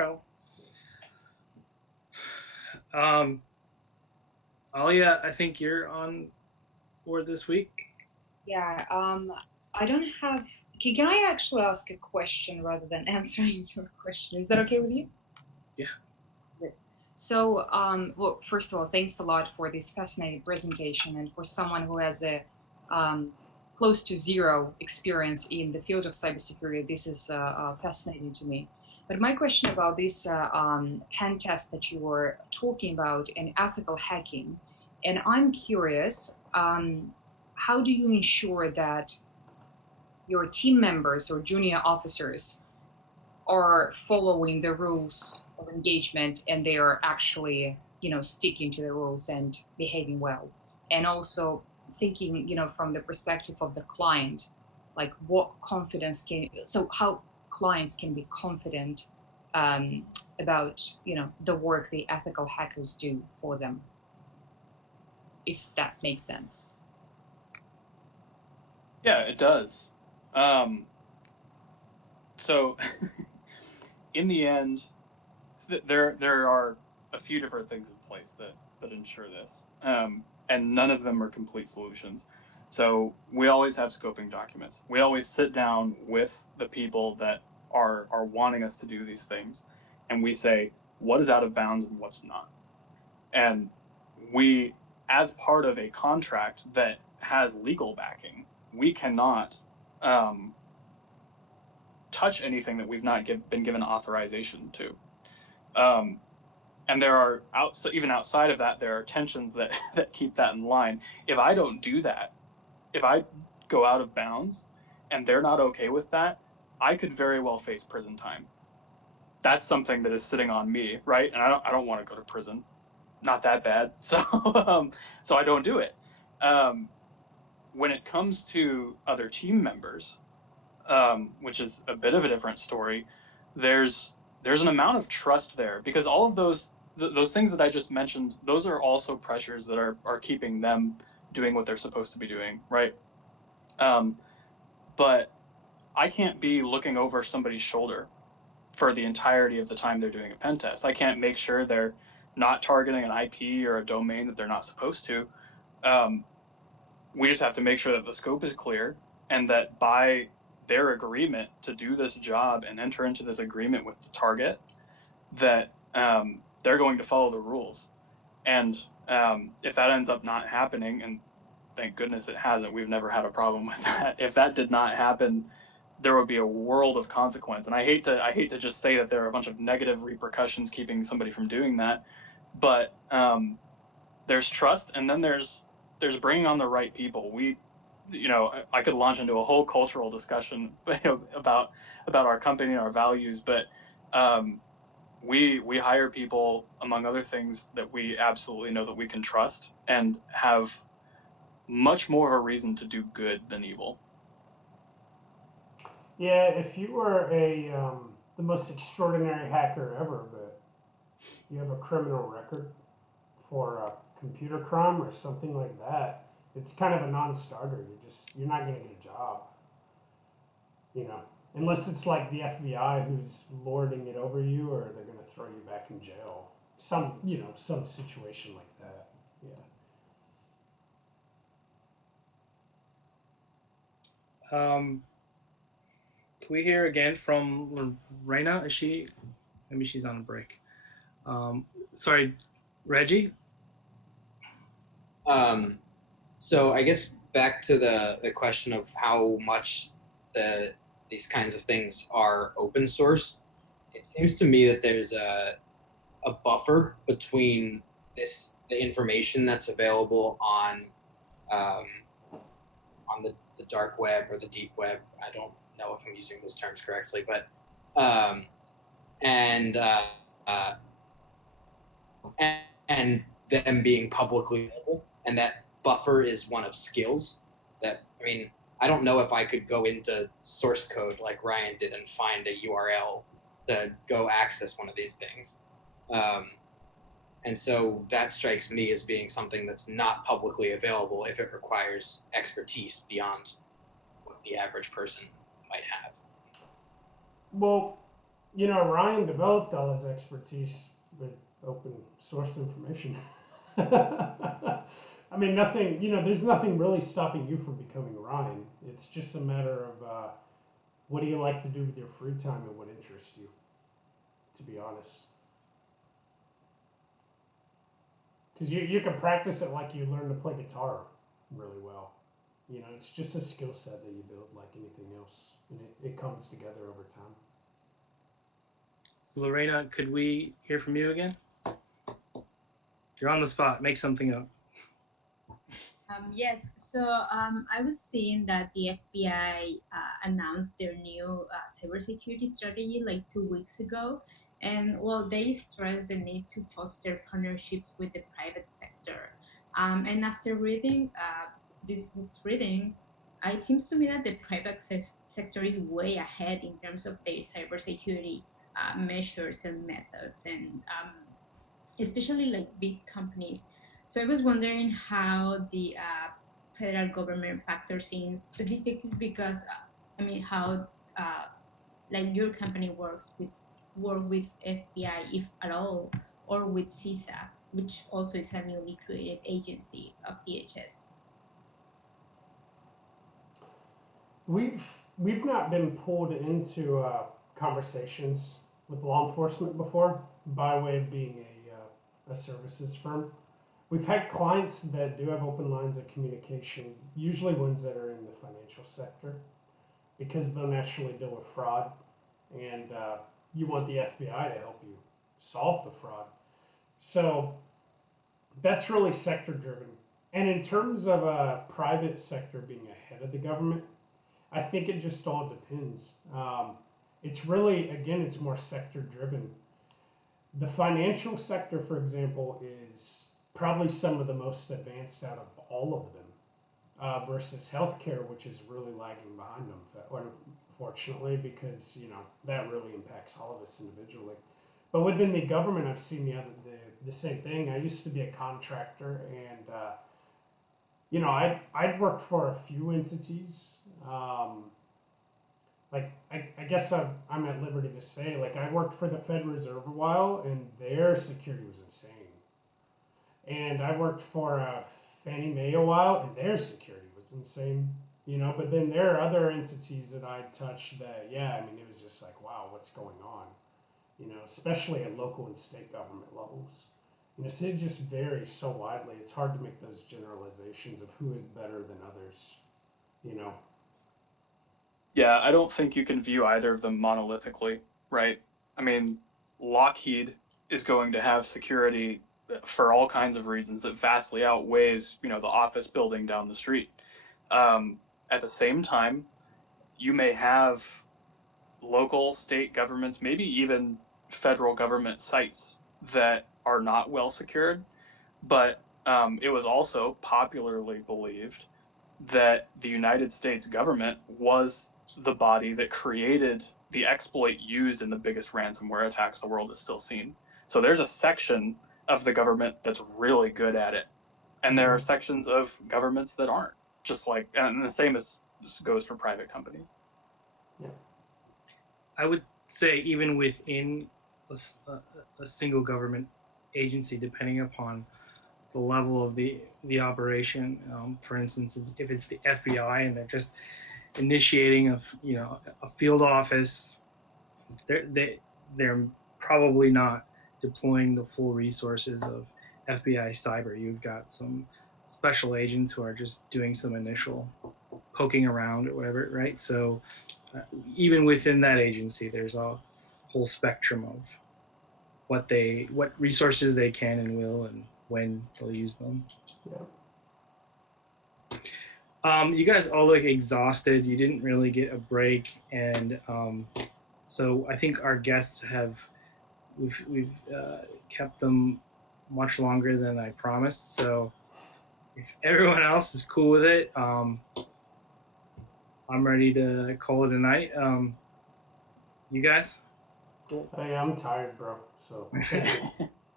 problem. Alia, I think you're on board this week. Yeah, I don't have. Can I actually ask a question rather than answering your question? Is that okay with you? Yeah. So, well, first of all, thanks a lot for this fascinating presentation, and for someone who has a close to zero experience in the field of cybersecurity, this is fascinating to me. But my question about this pen test that you were talking about and ethical hacking, and I'm curious, how do you ensure that your team members or junior officers are following the rules of engagement and they are actually, sticking to the rules and behaving well. And also thinking, from the perspective of the client, like how clients can be confident about, the work the ethical hackers do for them, if that makes sense. Yeah, it does. So in the end, there are a few different things in place that ensure this, and none of them are complete solutions. So we always have scoping documents. We always sit down with the people that are wanting us to do these things, and we say what is out of bounds and what's not. And we, as part of a contract that has legal backing, we cannot touch anything that we've not been given authorization to. And there are, even outside of that, there are tensions that keep that in line. If I don't do that, if I go out of bounds and they're not okay with that, I could very well face prison time. That's something that is sitting on me, right? And I don't want to go to prison. Not that bad. So so I don't do it. When it comes to other team members, which is a bit of a different story, there's an amount of trust there, because all of those things that I just mentioned, those are also pressures that are keeping them doing what they're supposed to be doing, right? But I can't be looking over somebody's shoulder for the entirety of the time they're doing a pen test. I can't make sure they're not targeting an IP or a domain that they're not supposed to. We just have to make sure that the scope is clear, and that by their agreement to do this job and enter into this agreement with the target, that they're going to follow the rules. And if that ends up not happening, and thank goodness it hasn't, we've never had a problem with that. If that did not happen, there would be a world of consequence. And I hate to just say that there are a bunch of negative repercussions keeping somebody from doing that, but there's trust, and then there's bringing on the right people. I could launch into a whole cultural discussion about our company and our values, but we hire people, among other things, that we absolutely know that we can trust and have much more of a reason to do good than evil. Yeah, if you were the most extraordinary hacker ever, but you have a criminal record for a computer crime or something like that, it's kind of a non-starter. You're not going to get a job, unless it's like the FBI who's lording it over you, or they're going to throw you back in jail. Some situation like that. Yeah. Can we hear again from Raina? Maybe she's on a break. Sorry, Reggie? So I guess back to the question of how much these kinds of things are open source, it seems to me that there's a buffer between the information that's available on the dark web or the deep web. I don't know if I'm using those terms correctly, but and them being publicly available, and that buffer is one of skills. I don't know if I could go into source code like Ryan did and find a URL to go access one of these things. And so that strikes me as being something that's not publicly available if it requires expertise beyond what the average person might have. Well, Ryan developed all his expertise with open source information. There's nothing really stopping you from becoming Ryan. It's just a matter of what do you like to do with your free time and what interests you, to be honest. Because you can practice it like you learn to play guitar really well. It's just a skill set that you build like anything else, and it comes together over time. Lorena, could we hear from you again? You're on the spot. Make something up. Yes, so I was seeing that the FBI announced their new cybersecurity strategy like 2 weeks ago. And well, they stressed the need to foster partnerships with the private sector. And after reading this book's readings, it seems to me that the private sector is way ahead in terms of their cybersecurity measures and methods, and especially like big companies. So I was wondering how the federal government factors in, specifically because I mean how uh, like your company work with FBI, if at all, or with CISA, which also is a newly created agency of DHS. We've we've not been pulled into conversations with law enforcement before by way of being a services firm. We've had clients that do have open lines of communication, usually ones that are in the financial sector, because they'll naturally deal with fraud, and you want the FBI to help you solve the fraud. So that's really sector driven. And in terms of a private sector being ahead of the government, I think it just all depends. It's really, again, it's more sector driven. The financial sector, for example, is probably some of the most advanced out of all of them, versus healthcare, which is really lagging behind them, unfortunately, because that really impacts all of us individually. But within the government, I've seen the same thing. I used to be a contractor, and I'd worked for a few entities. Like I guess I'm at liberty to say, like, I worked for the Fed Reserve a while, and their security was insane. And I worked for Fannie Mae a while, and their security was insane. But then there are other entities that I touched that, yeah, I mean, it was just like, wow, what's going on? Especially at local and state government levels. So it just varies so widely. It's hard to make those generalizations of who is better than others. You know. Yeah, I don't think you can view either of them monolithically, right? I mean, Lockheed is going to have security for all kinds of reasons that vastly outweighs, the office building down the street. At the same time, you may have local, state governments, maybe even federal government sites that are not well secured, but it was also popularly believed that the United States government was the body that created the exploit used in the biggest ransomware attacks the world has still seen. So there's a section of the government that's really good at it, and there are sections of governments that aren't. And the same goes for private companies. Yeah. I would say even within a single government agency, depending upon the level of the operation. For instance, if it's the FBI and they're just initiating a field office, they're probably not deploying the full resources of FBI cyber. You've got some special agents who are just doing some initial poking around or whatever, right? So even within that agency, there's a whole spectrum of what resources they can and will, and when they'll use them. Yeah. You guys all look exhausted. You didn't really get a break, and so I think our guests we've kept them much longer than I promised. So if everyone else is cool with it, I'm ready to call it a night. You guys? Cool. Hey, I'm tired, bro. So.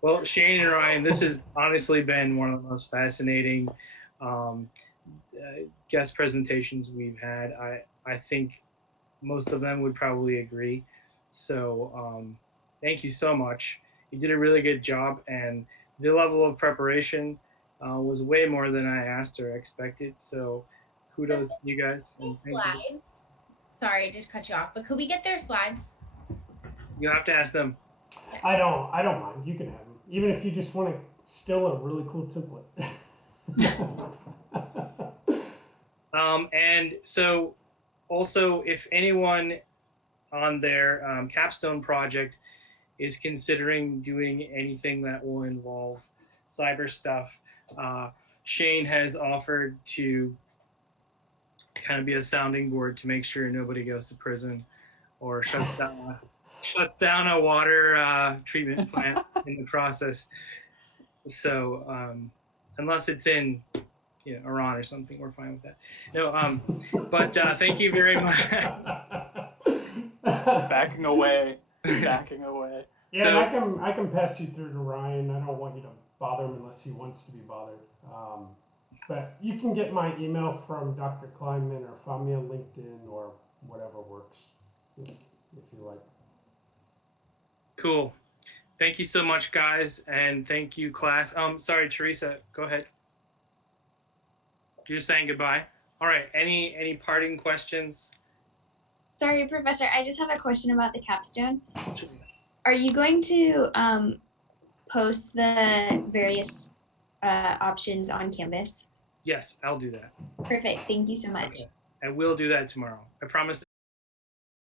Well, Shane and Ryan, this has honestly been one of the most fascinating guest presentations we've had. I think most of them would probably agree. So thank you so much. You did a really good job, and the level of preparation was way more than I asked or expected. So kudos to you guys. And slides. Sorry, I did cut you off, but could we get their slides? You have to ask them. I don't mind. You can have them, even if you just want to steal a really cool template. And so also, if anyone on their capstone project is considering doing anything that will involve cyber stuff, Shane has offered to kind of be a sounding board to make sure nobody goes to prison or shuts down a water treatment plant in the process. So unless it's in Iran or something, we're fine with that. No, but thank you very much. Backing away. Backing away. Yeah, So, and I can pass you through to Ryan. I don't want you to bother him unless he wants to be bothered. But you can get my email from Dr. Kleinman or find me on LinkedIn or whatever works, if you like. cool. Thank you so much, guys, and thank you, class. Sorry, Teresa, go ahead. You're saying goodbye. All right. Any parting questions? Sorry, Professor, I just have a question about the capstone. Are you going to post the various options on Canvas? Yes, I'll do that. Perfect. Thank you so much. Okay. I will do that tomorrow. I promise.